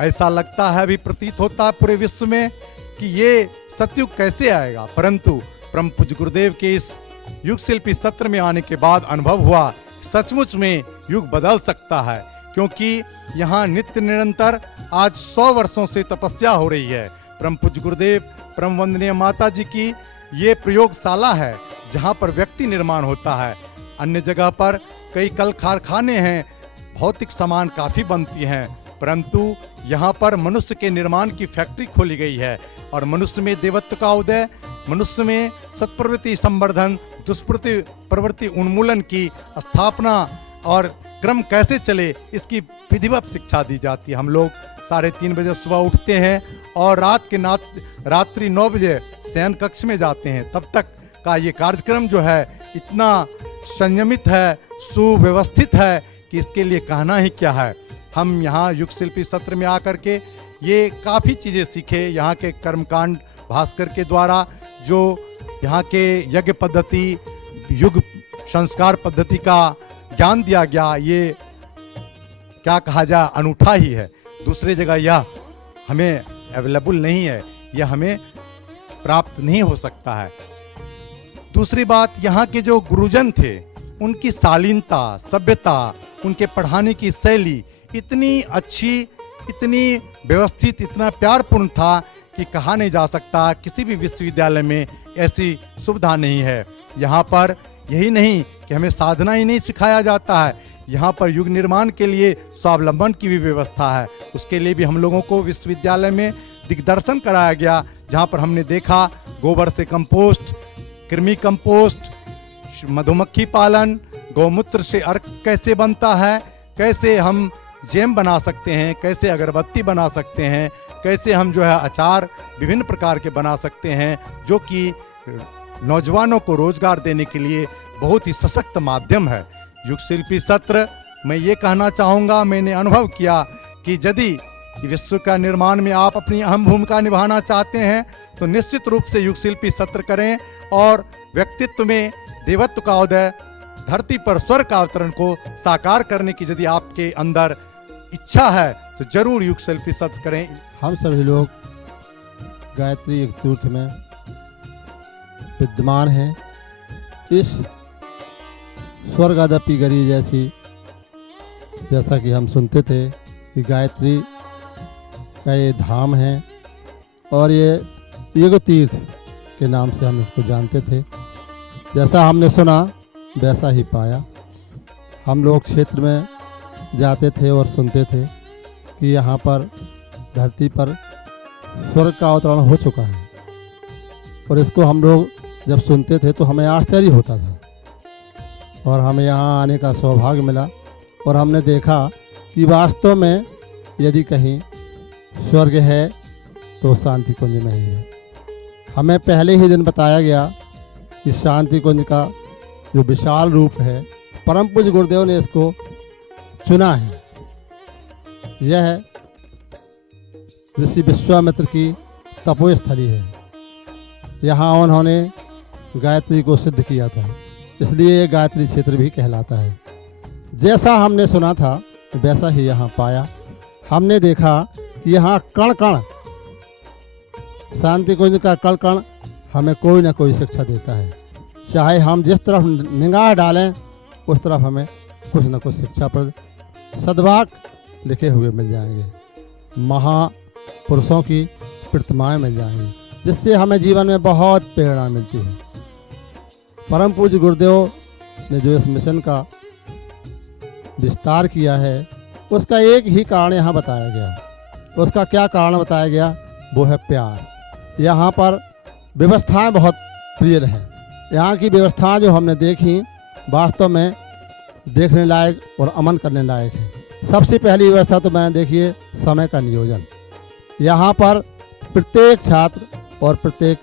ऐसा लगता है, अभी प्रतीत होता है पूरे विश्व में कि ये सतयुग कैसे आएगा, परंतु परम पूज्य गुरुदेव के इस युग शिल्पी सत्र में आने के बाद अनुभव हुआ सचमुच में युग बदल सकता है। क्योंकि यहाँ नित्य निरंतर आज 100 वर्षों से तपस्या हो रही है। परम पूज्य गुरुदेव परम वंदनीय माता जी की ये प्रयोगशाला है जहाँ पर व्यक्ति निर्माण होता है। अन्य जगह पर कई कल कारखाने हैं, भौतिक सामान काफ़ी बनती हैं, परंतु यहाँ पर मनुष्य के निर्माण की फैक्ट्री खोली गई है। और मनुष्य में देवत्व का उदय, मनुष्य में सत्प्रवृत्ति संवर्धन, दुष्प्रवृत्ति उन्मूलन की स्थापना और क्रम कैसे चले, इसकी विधिवत शिक्षा दी जाती है। हम लोग 3:30 बजे सुबह उठते हैं और रात्रि 9 बजे शयन कक्ष में जाते हैं। तब तक का ये कार्यक्रम जो है इतना संयमित है, सुव्यवस्थित है कि इसके लिए कहना ही क्या है। हम यहाँ युग शिल्पी सत्र में आकर के ये काफ़ी चीज़ें सीखे। यहाँ के कर्मकांड भास्कर के द्वारा जो यहाँ के यज्ञ पद्धति, युग संस्कार पद्धति का ज्ञान दिया गया, ये क्या कहा जाए, अनूठा ही है। दूसरी जगह यह हमें अवेलेबल नहीं है, यह हमें प्राप्त नहीं हो सकता है। दूसरी बात, यहाँ के जो गुरुजन थे उनकी शालीनता, सभ्यता, उनके पढ़ाने की शैली इतनी अच्छी, इतनी व्यवस्थित, इतना प्यारपूर्ण था कि कहा नहीं जा सकता। किसी भी विश्वविद्यालय में ऐसी सुविधा नहीं है। यहाँ पर यही नहीं कि हमें साधना ही नहीं सिखाया जाता है, यहाँ पर युग निर्माण के लिए स्वावलंबन की भी व्यवस्था है। उसके लिए भी हम लोगों को विश्वविद्यालय में दिग्दर्शन कराया गया, जहाँ पर हमने देखा गोबर से कंपोस्ट, कृमि कंपोस्ट, मधुमक्खी पालन, गौमूत्र से अर्क कैसे बनता है, कैसे हम जैम बना सकते हैं, कैसे अगरबत्ती बना सकते हैं, कैसे हम जो है अचार विभिन्न प्रकार के बना सकते हैं, जो कि नौजवानों को रोजगार देने के लिए बहुत ही सशक्त माध्यम है। युग शिल्पी सत्र, मैं ये कहना चाहूँगा, मैंने अनुभव किया कि यदि विश्व का निर्माण में आप अपनी अहम भूमिका निभाना चाहते हैं तो निश्चित रूप से युग शिल्पी सत्र करें और व्यक्तित्व में देवत्व का उदय, धरती पर स्वर्ग का अवतरण को साकार करने की यदि आपके अंदर इच्छा है तो जरूर युग शिल्पी सत्र करें। हम सभी लोग गायत्री युग तीर्थ में विद्यमान हैं। इस स्वर्गादपि गरी जैसा कि हम सुनते थे कि गायत्री का ये धाम है और ये युग तीर्थ के नाम से हम इसको जानते थे। जैसा हमने सुना वैसा ही पाया। हम लोग क्षेत्र में जाते थे और सुनते थे कि यहाँ पर धरती पर स्वर्ग का अवतरण हो चुका है, और इसको हम लोग जब सुनते थे तो हमें आश्चर्य होता था। और हमें यहाँ आने का सौभाग्य मिला और हमने देखा कि वास्तव में यदि कहीं स्वर्ग है तो शांति कुंज में ही है। हमें पहले ही दिन बताया गया कि शांति कुंज का जो विशाल रूप है, परम पूज्य गुरुदेव ने इसको चुना है। यह ऋषि विश्वामित्र की तपोस्थली है। यहाँ उन्होंने गायत्री को सिद्ध किया था, इसलिए ये गायत्री क्षेत्र भी कहलाता है। जैसा हमने सुना था वैसा ही यहाँ पाया। हमने देखा कि यहाँ कण कण, शांति कुंज का कण कण हमें कोई ना कोई शिक्षा देता है। चाहे हम जिस तरफ निगाह डालें उस तरफ हमें कुछ न कुछ शिक्षाप्रद सद्वाक्य लिखे हुए मिल जाएंगे। महापुरुषों की प्रतिमाएं मिल जाएंगी, जिससे हमें जीवन में बहुत प्रेरणा मिलती है। परम पूज्य गुरुदेव ने जो इस मिशन का विस्तार किया है उसका एक ही कारण यहाँ बताया गया। उसका क्या कारण बताया गया? वो है प्यार। यहाँ पर व्यवस्थाएं बहुत प्रिय हैं। यहाँ की व्यवस्था जो हमने देखी वास्तव में देखने लायक और अमन करने लायक है। सबसे पहली व्यवस्था तो मैंने देखी है समय का नियोजन। यहाँ पर प्रत्येक छात्र और प्रत्येक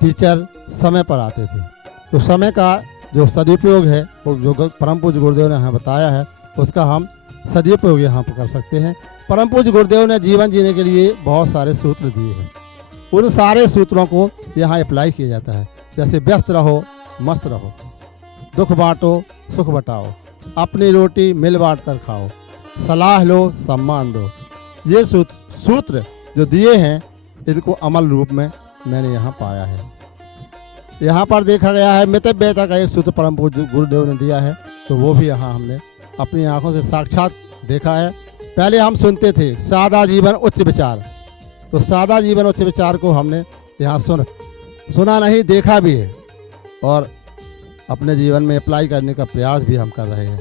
टीचर समय पर आते थे, तो समय का जो सदुपयोग है वो जो परम पूज्य गुरुदेव ने हमें बताया है उसका हम सदुपयोग यहाँ पर कर सकते हैं। परम पूज्य गुरुदेव ने जीवन जीने के लिए बहुत सारे सूत्र दिए हैं, उन सारे सूत्रों को यहाँ अप्लाई किया जाता है। जैसे व्यस्त रहो मस्त रहो, दुख बांटो सुख बटाओ, अपनी रोटी मिल बांट कर खाओ, सलाह लो सम्मान दो। ये सूत्र जो दिए हैं इनको अमल रूप में मैंने यहाँ पाया है। यहाँ पर देखा गया है मितव्ययता का एक सूत्र परम पूज्य गुरुदेव ने दिया है, तो वो भी यहाँ हमने अपनी आंखों से साक्षात देखा है। पहले हम सुनते थे सादा जीवन उच्च विचार, तो सादा जीवन उच्च विचार को हमने यहाँ सुना नहीं देखा भी है और अपने जीवन में अप्लाई करने का प्रयास भी हम कर रहे हैं।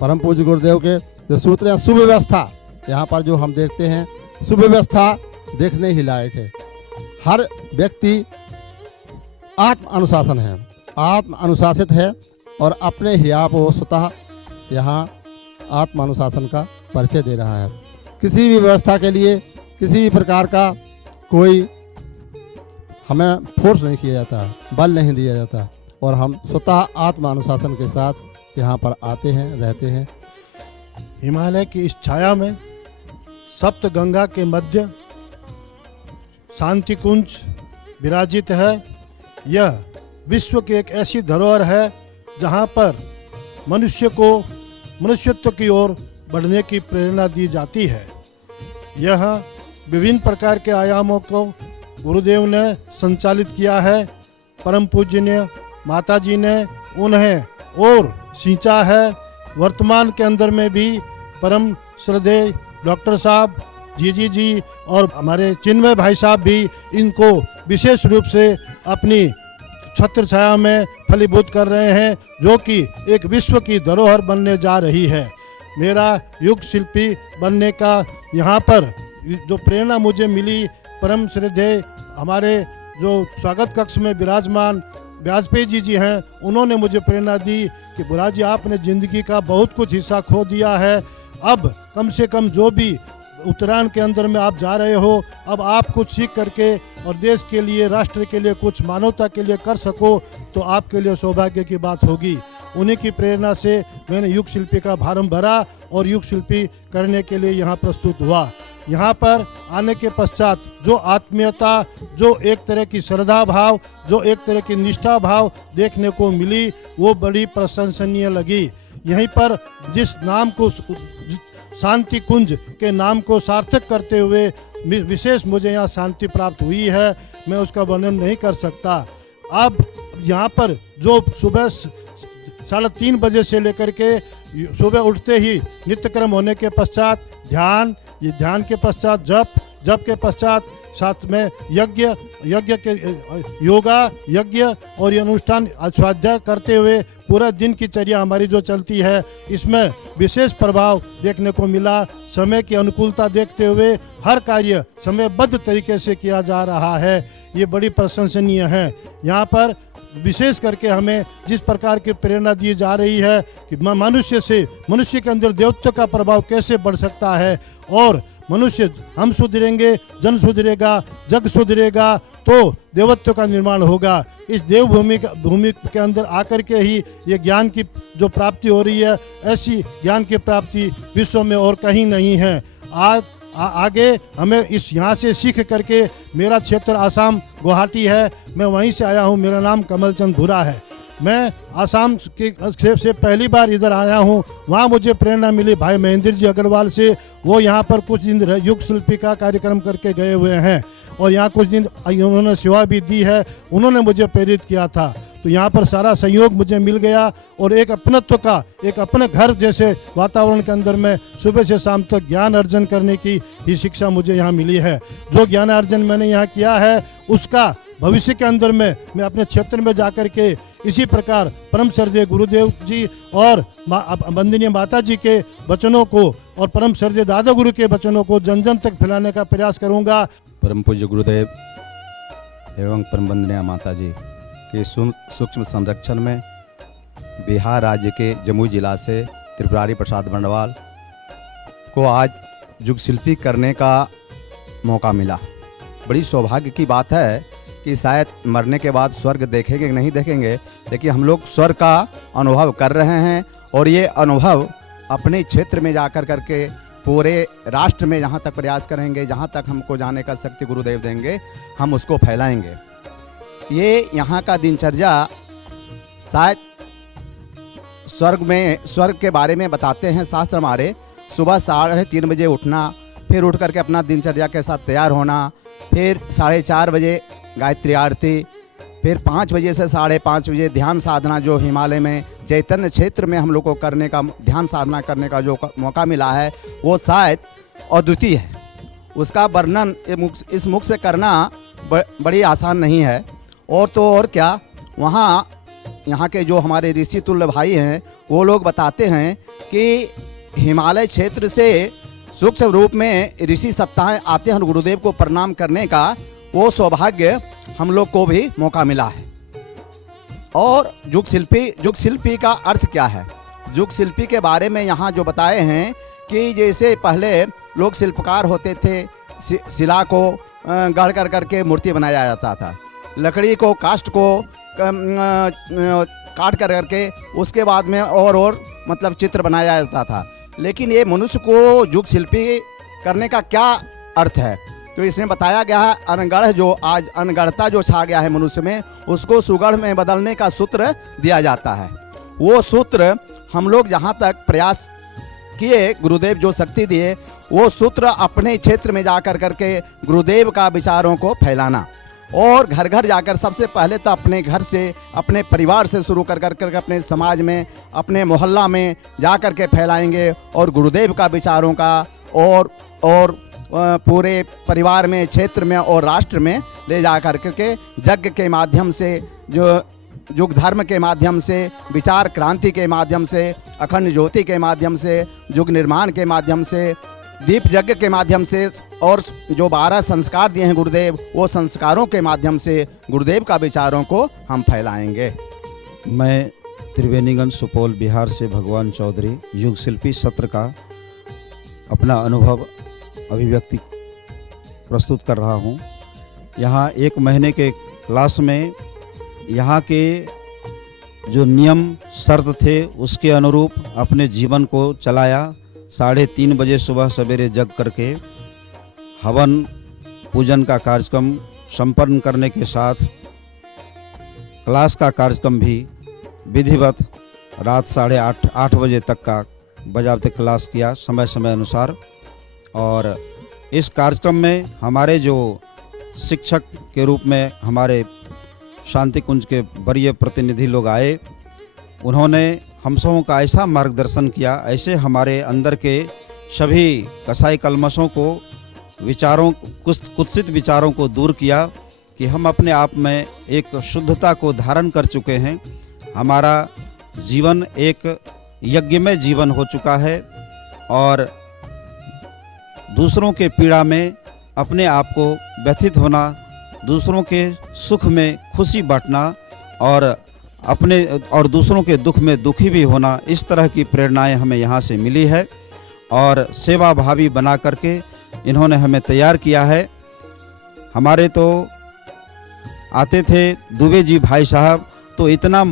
परम पूज्य गुरुदेव के जो सूत्र हैं सुव्यवस्था, यहाँ पर जो हम देखते हैं सुव्यवस्था देखने ही लायक है। हर व्यक्ति आत्म अनुशासन है, आत्म अनुशासित है और अपने ही आप वो स्वतः यहाँ आत्म अनुशासन का परिचय दे रहा है। किसी भी व्यवस्था के लिए किसी भी प्रकार का कोई हमें फोर्स नहीं किया जाता, बल नहीं दिया जाता और हम स्वतः आत्म अनुशासन के साथ यहाँ पर आते हैं, रहते हैं। हिमालय की इस छाया में सप्त गंगा के मध्य शांति कुंज विराजित है। यह विश्व की एक ऐसी धरोहर है जहाँ पर मनुष्य को मनुष्यत्व की ओर बढ़ने की प्रेरणा दी जाती है। यह विभिन्न प्रकार के आयामों को गुरुदेव ने संचालित किया है। परम पूजनीय माता जी ने उन्हें और सींचा है। वर्तमान के अंदर में भी परम श्रद्धेय डॉक्टर साहब जी और हमारे चिन्मय भाई साहब भी इनको विशेष रूप से अपनी छत्र छाया में फलीभूत कर रहे हैं, जो कि एक विश्व की धरोहर बनने जा रही है। मेरा युग शिल्पी बनने का यहाँ पर जो प्रेरणा मुझे मिली, परम श्रद्धेय हमारे जो स्वागत कक्ष में विराजमान व्यासपेयी जी हैं, उन्होंने मुझे प्रेरणा दी कि बुरा जी आपने ज़िंदगी का बहुत कुछ हिस्सा खो दिया है, अब कम से कम जो भी उत्तरायण के अंदर में आप जा रहे हो, अब आप कुछ सीख करके और देश के लिए राष्ट्र के लिए कुछ मानवता के लिए कर सको तो आपके लिए सौभाग्य की बात होगी। उन्हीं की प्रेरणा से मैंने युग शिल्पी का फार्म भरा और युग शिल्पी करने के लिए यहाँ प्रस्तुत हुआ। यहाँ पर आने के पश्चात जो आत्मीयता, जो एक तरह की श्रद्धा भाव, जो एक तरह की निष्ठा भाव देखने को मिली, वो बड़ी प्रशंसनीय लगी। यहीं पर जिस नाम को शांति कुंज के नाम को सार्थक करते हुए विशेष मुझे यहाँ शांति प्राप्त हुई है, मैं उसका वर्णन नहीं कर सकता। अब यहाँ पर जो सुबह 3:30 बजे से लेकर के सुबह उठते ही नित्यक्रम होने के पश्चात ध्यान, ये ध्यान के पश्चात जप के पश्चात साथ में यज्ञ के योगा यज्ञ और ये अनुष्ठान स्वाध्याय करते हुए पूरा दिन की चर्या हमारी जो चलती है, इसमें विशेष प्रभाव देखने को मिला। समय की अनुकूलता देखते हुए हर कार्य समयबद्ध तरीके से किया जा रहा है, ये बड़ी प्रशंसनीय है। यहाँ पर विशेष करके हमें जिस प्रकार की प्रेरणा दी जा रही है कि मनुष्य के अंदर देवत्व का प्रभाव कैसे बढ़ सकता है और मनुष्य हम सुधरेंगे, जन सुधरेगा, जग सुधरेगा तो देवत्व का निर्माण होगा। इस देवभूमि के अंदर आकर के ही ये ज्ञान की जो प्राप्ति हो रही है, ऐसी ज्ञान की प्राप्ति विश्व में और कहीं नहीं है। आगे हमें इस यहाँ से सीख करके, मेरा क्षेत्र आसाम गुवाहाटी है, मैं वहीं से आया हूँ, मेरा नाम कमलचंद धुरा है। मैं आसाम के से पहली बार इधर आया हूँ। वहाँ मुझे प्रेरणा मिली भाई महेंद्र जी अग्रवाल से। वो यहाँ पर कुछ दिन युग शिल्पी का कार्यक्रम करके गए हुए हैं और यहाँ कुछ दिन उन्होंने सेवा भी दी है, उन्होंने मुझे प्रेरित किया था। तो यहाँ पर सारा सहयोग मुझे मिल गया और एक अपनत्व का, एक अपने घर जैसे वातावरण के अंदर में सुबह से शाम तक ज्ञान अर्जन करने की ही शिक्षा मुझे यहाँ मिली है। जो ज्ञान अर्जन मैंने यहाँ किया है उसका भविष्य के अंदर में मैं अपने क्षेत्र में जाकर के इसी प्रकार परम श्रद्धेय गुरुदेव जी और वंदनीय माता जी के वचनों को और परम श्रद्धेय दादा गुरु के वचनों को जन जन तक फैलाने का प्रयास करूँगा। परम पूज्य गुरुदेव एवं परम वंदनीय माता जी के सूक्ष्म संरक्षण में बिहार राज्य के जमुई जिला से त्रिपुरारी प्रसाद बंडवाल को आज युग शिल्पी करने का मौका मिला। बड़ी सौभाग्य की बात है कि शायद मरने के बाद स्वर्ग देखेंगे कि नहीं देखेंगे, लेकिन हम लोग स्वर्ग का अनुभव कर रहे हैं और ये अनुभव अपने क्षेत्र में जाकर करके पूरे राष्ट्र में जहाँ तक प्रयास करेंगे, जहाँ तक हमको जाने का शक्ति गुरुदेव देंगे, हम उसको फैलाएंगे। ये यहाँ का दिनचर्या शायद स्वर्ग के बारे में बताते हैं शास्त्र हमारे। सुबह 3:30 बजे उठना, फिर उठ करके अपना दिनचर्या के साथ तैयार होना, फिर 4:30 बजे गायत्री आरती, फिर 5 बजे से 5:30 बजे ध्यान साधना, जो हिमालय में चैतन्य क्षेत्र में हम लोग को करने का, ध्यान साधना करने का जो मौका मिला है वो शायद अद्वितीय है। उसका वर्णन इस मुख से करना बड़ी आसान नहीं है। और तो और क्या, वहाँ यहाँ के जो हमारे ऋषि तुल्य भाई हैं वो लोग बताते हैं कि हिमालय क्षेत्र से सूक्ष्म रूप में ऋषि सत्ताएं आते हैं गुरुदेव को प्रणाम करने का, वो सौभाग्य हम लोग को भी मौका मिला है। और युग शिल्पी का अर्थ क्या है? युग शिल्पी के बारे में यहाँ जो बताए हैं कि जैसे पहले लोग शिल्पकार होते थे, शिला को गढ़ कर करके मूर्ति बनाया जाता था, लकड़ी को काष्ठ को काट कर करके उसके बाद में और मतलब चित्र बनाया जाता था। लेकिन ये मनुष्य को युग शिल्पी करने का क्या अर्थ है? तो इसमें बताया गया है अनगढ़, जो आज अनगढ़ता जो छा गया है मनुष्य में, उसको सुगढ़ में बदलने का सूत्र दिया जाता है। वो सूत्र हम लोग जहाँ तक प्रयास किए, गुरुदेव जो शक्ति दिए, वो सूत्र अपने क्षेत्र में जाकर करके गुरुदेव का विचारों को फैलाना, और घर घर जाकर सबसे पहले तो अपने घर से, अपने परिवार से शुरू कर करके अपने समाज में, अपने मोहल्ला में जा कर के फैलाएंगे, और गुरुदेव का विचारों का और पूरे परिवार में, क्षेत्र में और राष्ट्र में ले जा कर के यज्ञ के माध्यम से, जो युग धर्म के माध्यम से, विचार क्रांति के माध्यम से, अखंड ज्योति के माध्यम से, युग निर्माण के माध्यम से, दीप यज्ञ के माध्यम से, और जो 12 संस्कार दिए हैं गुरुदेव, वो संस्कारों के माध्यम से गुरुदेव का विचारों को हम फैलाएंगे। मैं त्रिवेणीगंज सुपौल बिहार से भगवान चौधरी युग शिल्पी सत्र का अपना अनुभव अभिव्यक्ति प्रस्तुत कर रहा हूँ। यहाँ 1 महीने के क्लास में यहाँ के जो नियम शर्त थे उसके अनुरूप अपने जीवन को चलाया। 3:30 बजे सुबह सवेरे जग करके हवन पूजन का कार्यक्रम संपन्न करने के साथ क्लास का कार्यक्रम भी विधिवत रात 8:30 बजे तक का बजाबते क्लास किया समय अनुसार। और इस कार्यक्रम में हमारे जो शिक्षक के रूप में हमारे शांति कुंज के वरीय प्रतिनिधि लोग आए, उन्होंने हम सबों का ऐसा मार्गदर्शन किया, ऐसे हमारे अंदर के सभी कसाई कलमशों को, विचारों, कुत्सित विचारों को दूर किया कि हम अपने आप में एक शुद्धता को धारण कर चुके हैं। हमारा जीवन एक यज्ञमय जीवन हो चुका है, और दूसरों के पीड़ा में अपने आप को व्यथित होना, दूसरों के सुख में खुशी बांटना, और दूसरों के दुख में दुखी भी होना, इस तरह की प्रेरणाएं हमें यहाँ से मिली है। और सेवा भावी बना करके इन्होंने हमें तैयार किया है। हमारे तो आते थे दुबे जी भाई साहब, तो इतना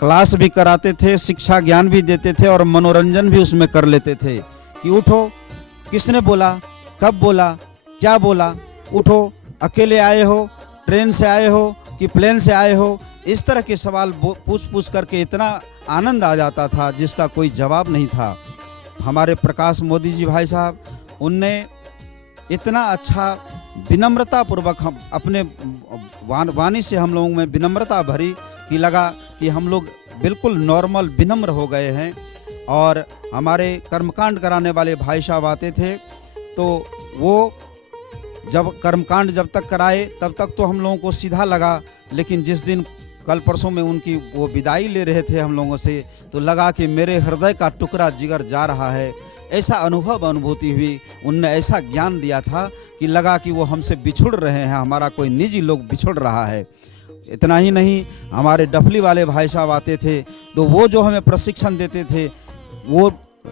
क्लास भी कराते थे, शिक्षा ज्ञान भी देते थे, और मनोरंजन भी उसमें कर लेते थे कि उठो, किसने बोला, कब बोला, क्या बोला, उठो, अकेले आए हो, ट्रेन से आए हो कि प्लेन से आए हो, इस तरह के सवाल पूछ करके इतना आनंद आ जाता था जिसका कोई जवाब नहीं था। हमारे प्रकाश मोदी जी भाई साहब, उनने इतना अच्छा विनम्रता पूर्वक हम अपने वाणी से हम लोगों में विनम्रता भरी कि लगा कि हम लोग बिल्कुल नॉर्मल विनम्र हो गए हैं। और हमारे कर्मकांड कराने वाले भाई साहब आते थे, तो वो जब कर्मकांड जब तक कराए तब तक तो हम लोगों को सीधा लगा, लेकिन जिस दिन कल परसों में उनकी वो विदाई ले रहे थे हम लोगों से, तो लगा कि मेरे हृदय का टुकड़ा जिगर जा रहा है। ऐसा अनुभूति हुई, उनने ऐसा ज्ञान दिया था कि लगा कि वो हमसे बिछुड़ रहे हैं, हमारा कोई निजी लोग बिछुड़ रहा है। इतना ही नहीं, हमारे डफली वाले भाई साहब आते थे तो वो जो हमें प्रशिक्षण देते थे, वो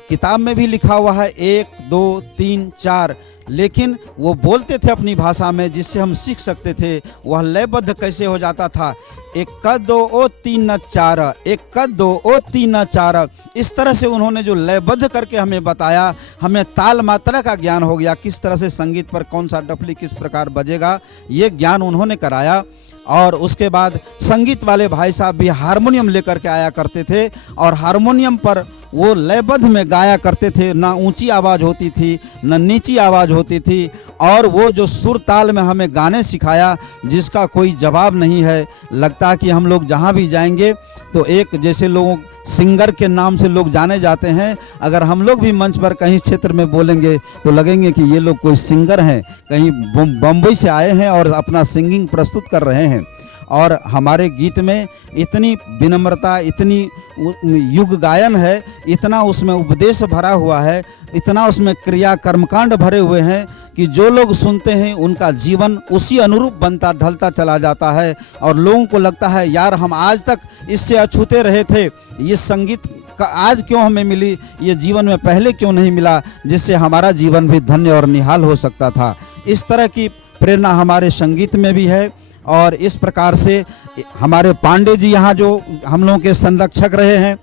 किताब में भी लिखा हुआ है 1 2 3 4, लेकिन वो बोलते थे अपनी भाषा में जिससे हम सीख सकते थे। वह लयबद्ध कैसे हो जाता था, 1 2 ओ 3 4, 1 2 ओ 3 4, इस तरह से उन्होंने जो लयबद्ध करके हमें बताया, हमें ताल मात्रा का ज्ञान हो गया, किस तरह से संगीत पर कौन सा डफली किस प्रकार बजेगा, ये ज्ञान उन्होंने कराया। और उसके बाद संगीत वाले भाई साहब भी हारमोनियम लेकर के आया करते थे और हारमोनियम पर वो लयबद्ध में गाया करते थे, ना ऊंची आवाज़ होती थी न नीची आवाज़ होती थी, और वो जो सुर ताल में हमें गाने सिखाया जिसका कोई जवाब नहीं है। लगता है कि हम लोग जहाँ भी जाएंगे तो एक जैसे लोगों सिंगर के नाम से लोग जाने जाते हैं, अगर हम लोग भी मंच पर कहीं क्षेत्र में बोलेंगे तो लगेंगे कि ये लोग कोई सिंगर हैं, कहीं बम्बई से आए हैं और अपना सिंगिंग प्रस्तुत कर रहे हैं। और हमारे गीत में इतनी विनम्रता, इतनी युग गायन है, इतना उसमें उपदेश भरा हुआ है, इतना उसमें क्रिया कर्मकांड भरे हुए हैं कि जो लोग सुनते हैं उनका जीवन उसी अनुरूप बनता ढलता चला जाता है और लोगों को लगता है यार हम आज तक इससे अछूते रहे थे, ये संगीत का आज क्यों हमें मिली, ये जीवन में पहले क्यों नहीं मिला, जिससे हमारा जीवन भी धन्य और निहाल हो सकता था। इस तरह की प्रेरणा हमारे संगीत में भी है। और इस प्रकार से हमारे पांडे जी यहाँ जो हम लोगों के संरक्षक रहे हैं,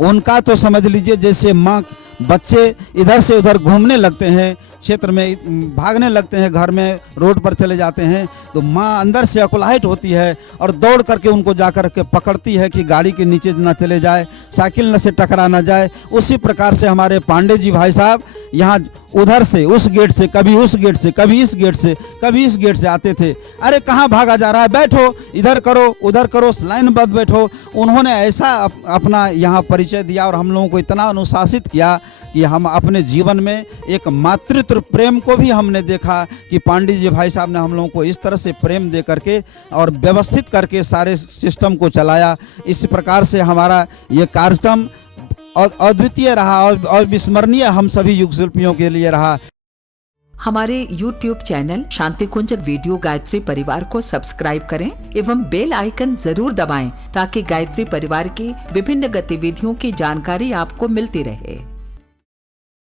उनका तो समझ लीजिए जैसे माँ बच्चे इधर से उधर घूमने लगते हैं, क्षेत्र में भागने लगते हैं, घर में रोड पर चले जाते हैं, तो माँ अंदर से अकुलाहट होती है और दौड़ करके उनको जाकर के पकड़ती है कि गाड़ी के नीचे ना चले जाए, साइकिल न से टकरा ना जाए। उसी प्रकार से हमारे पांडे जी भाई साहब यहाँ उधर से उस गेट से, कभी उस गेट से, कभी इस गेट से, कभी इस गेट से आते थे। अरे कहाँ भागा जा रहा है, बैठो, इधर करो उधर करो, लाइनबद्ध बैठो। उन्होंने ऐसा अपना यहाँ परिचय दिया और हम लोगों को इतना अनुशासित किया कि हम अपने जीवन में एक मातृत्व प्रेम को भी हमने देखा कि पांडे जी भाई साहब ने हम लोगों को इस तरह से प्रेम दे करके और व्यवस्थित करके सारे सिस्टम को चलाया। इस प्रकार से हमारा ये कार्यक्रम अद्वितीय रहा और अविस्मरणीय हम सभी युग शिल्पियों के लिए रहा। हमारे YouTube चैनल शांति कुंज वीडियो गायत्री परिवार को सब्सक्राइब करें एवं बेल आइकन जरूर दबाएं ताकि गायत्री परिवार की विभिन्न गतिविधियों की जानकारी आपको मिलती रहे।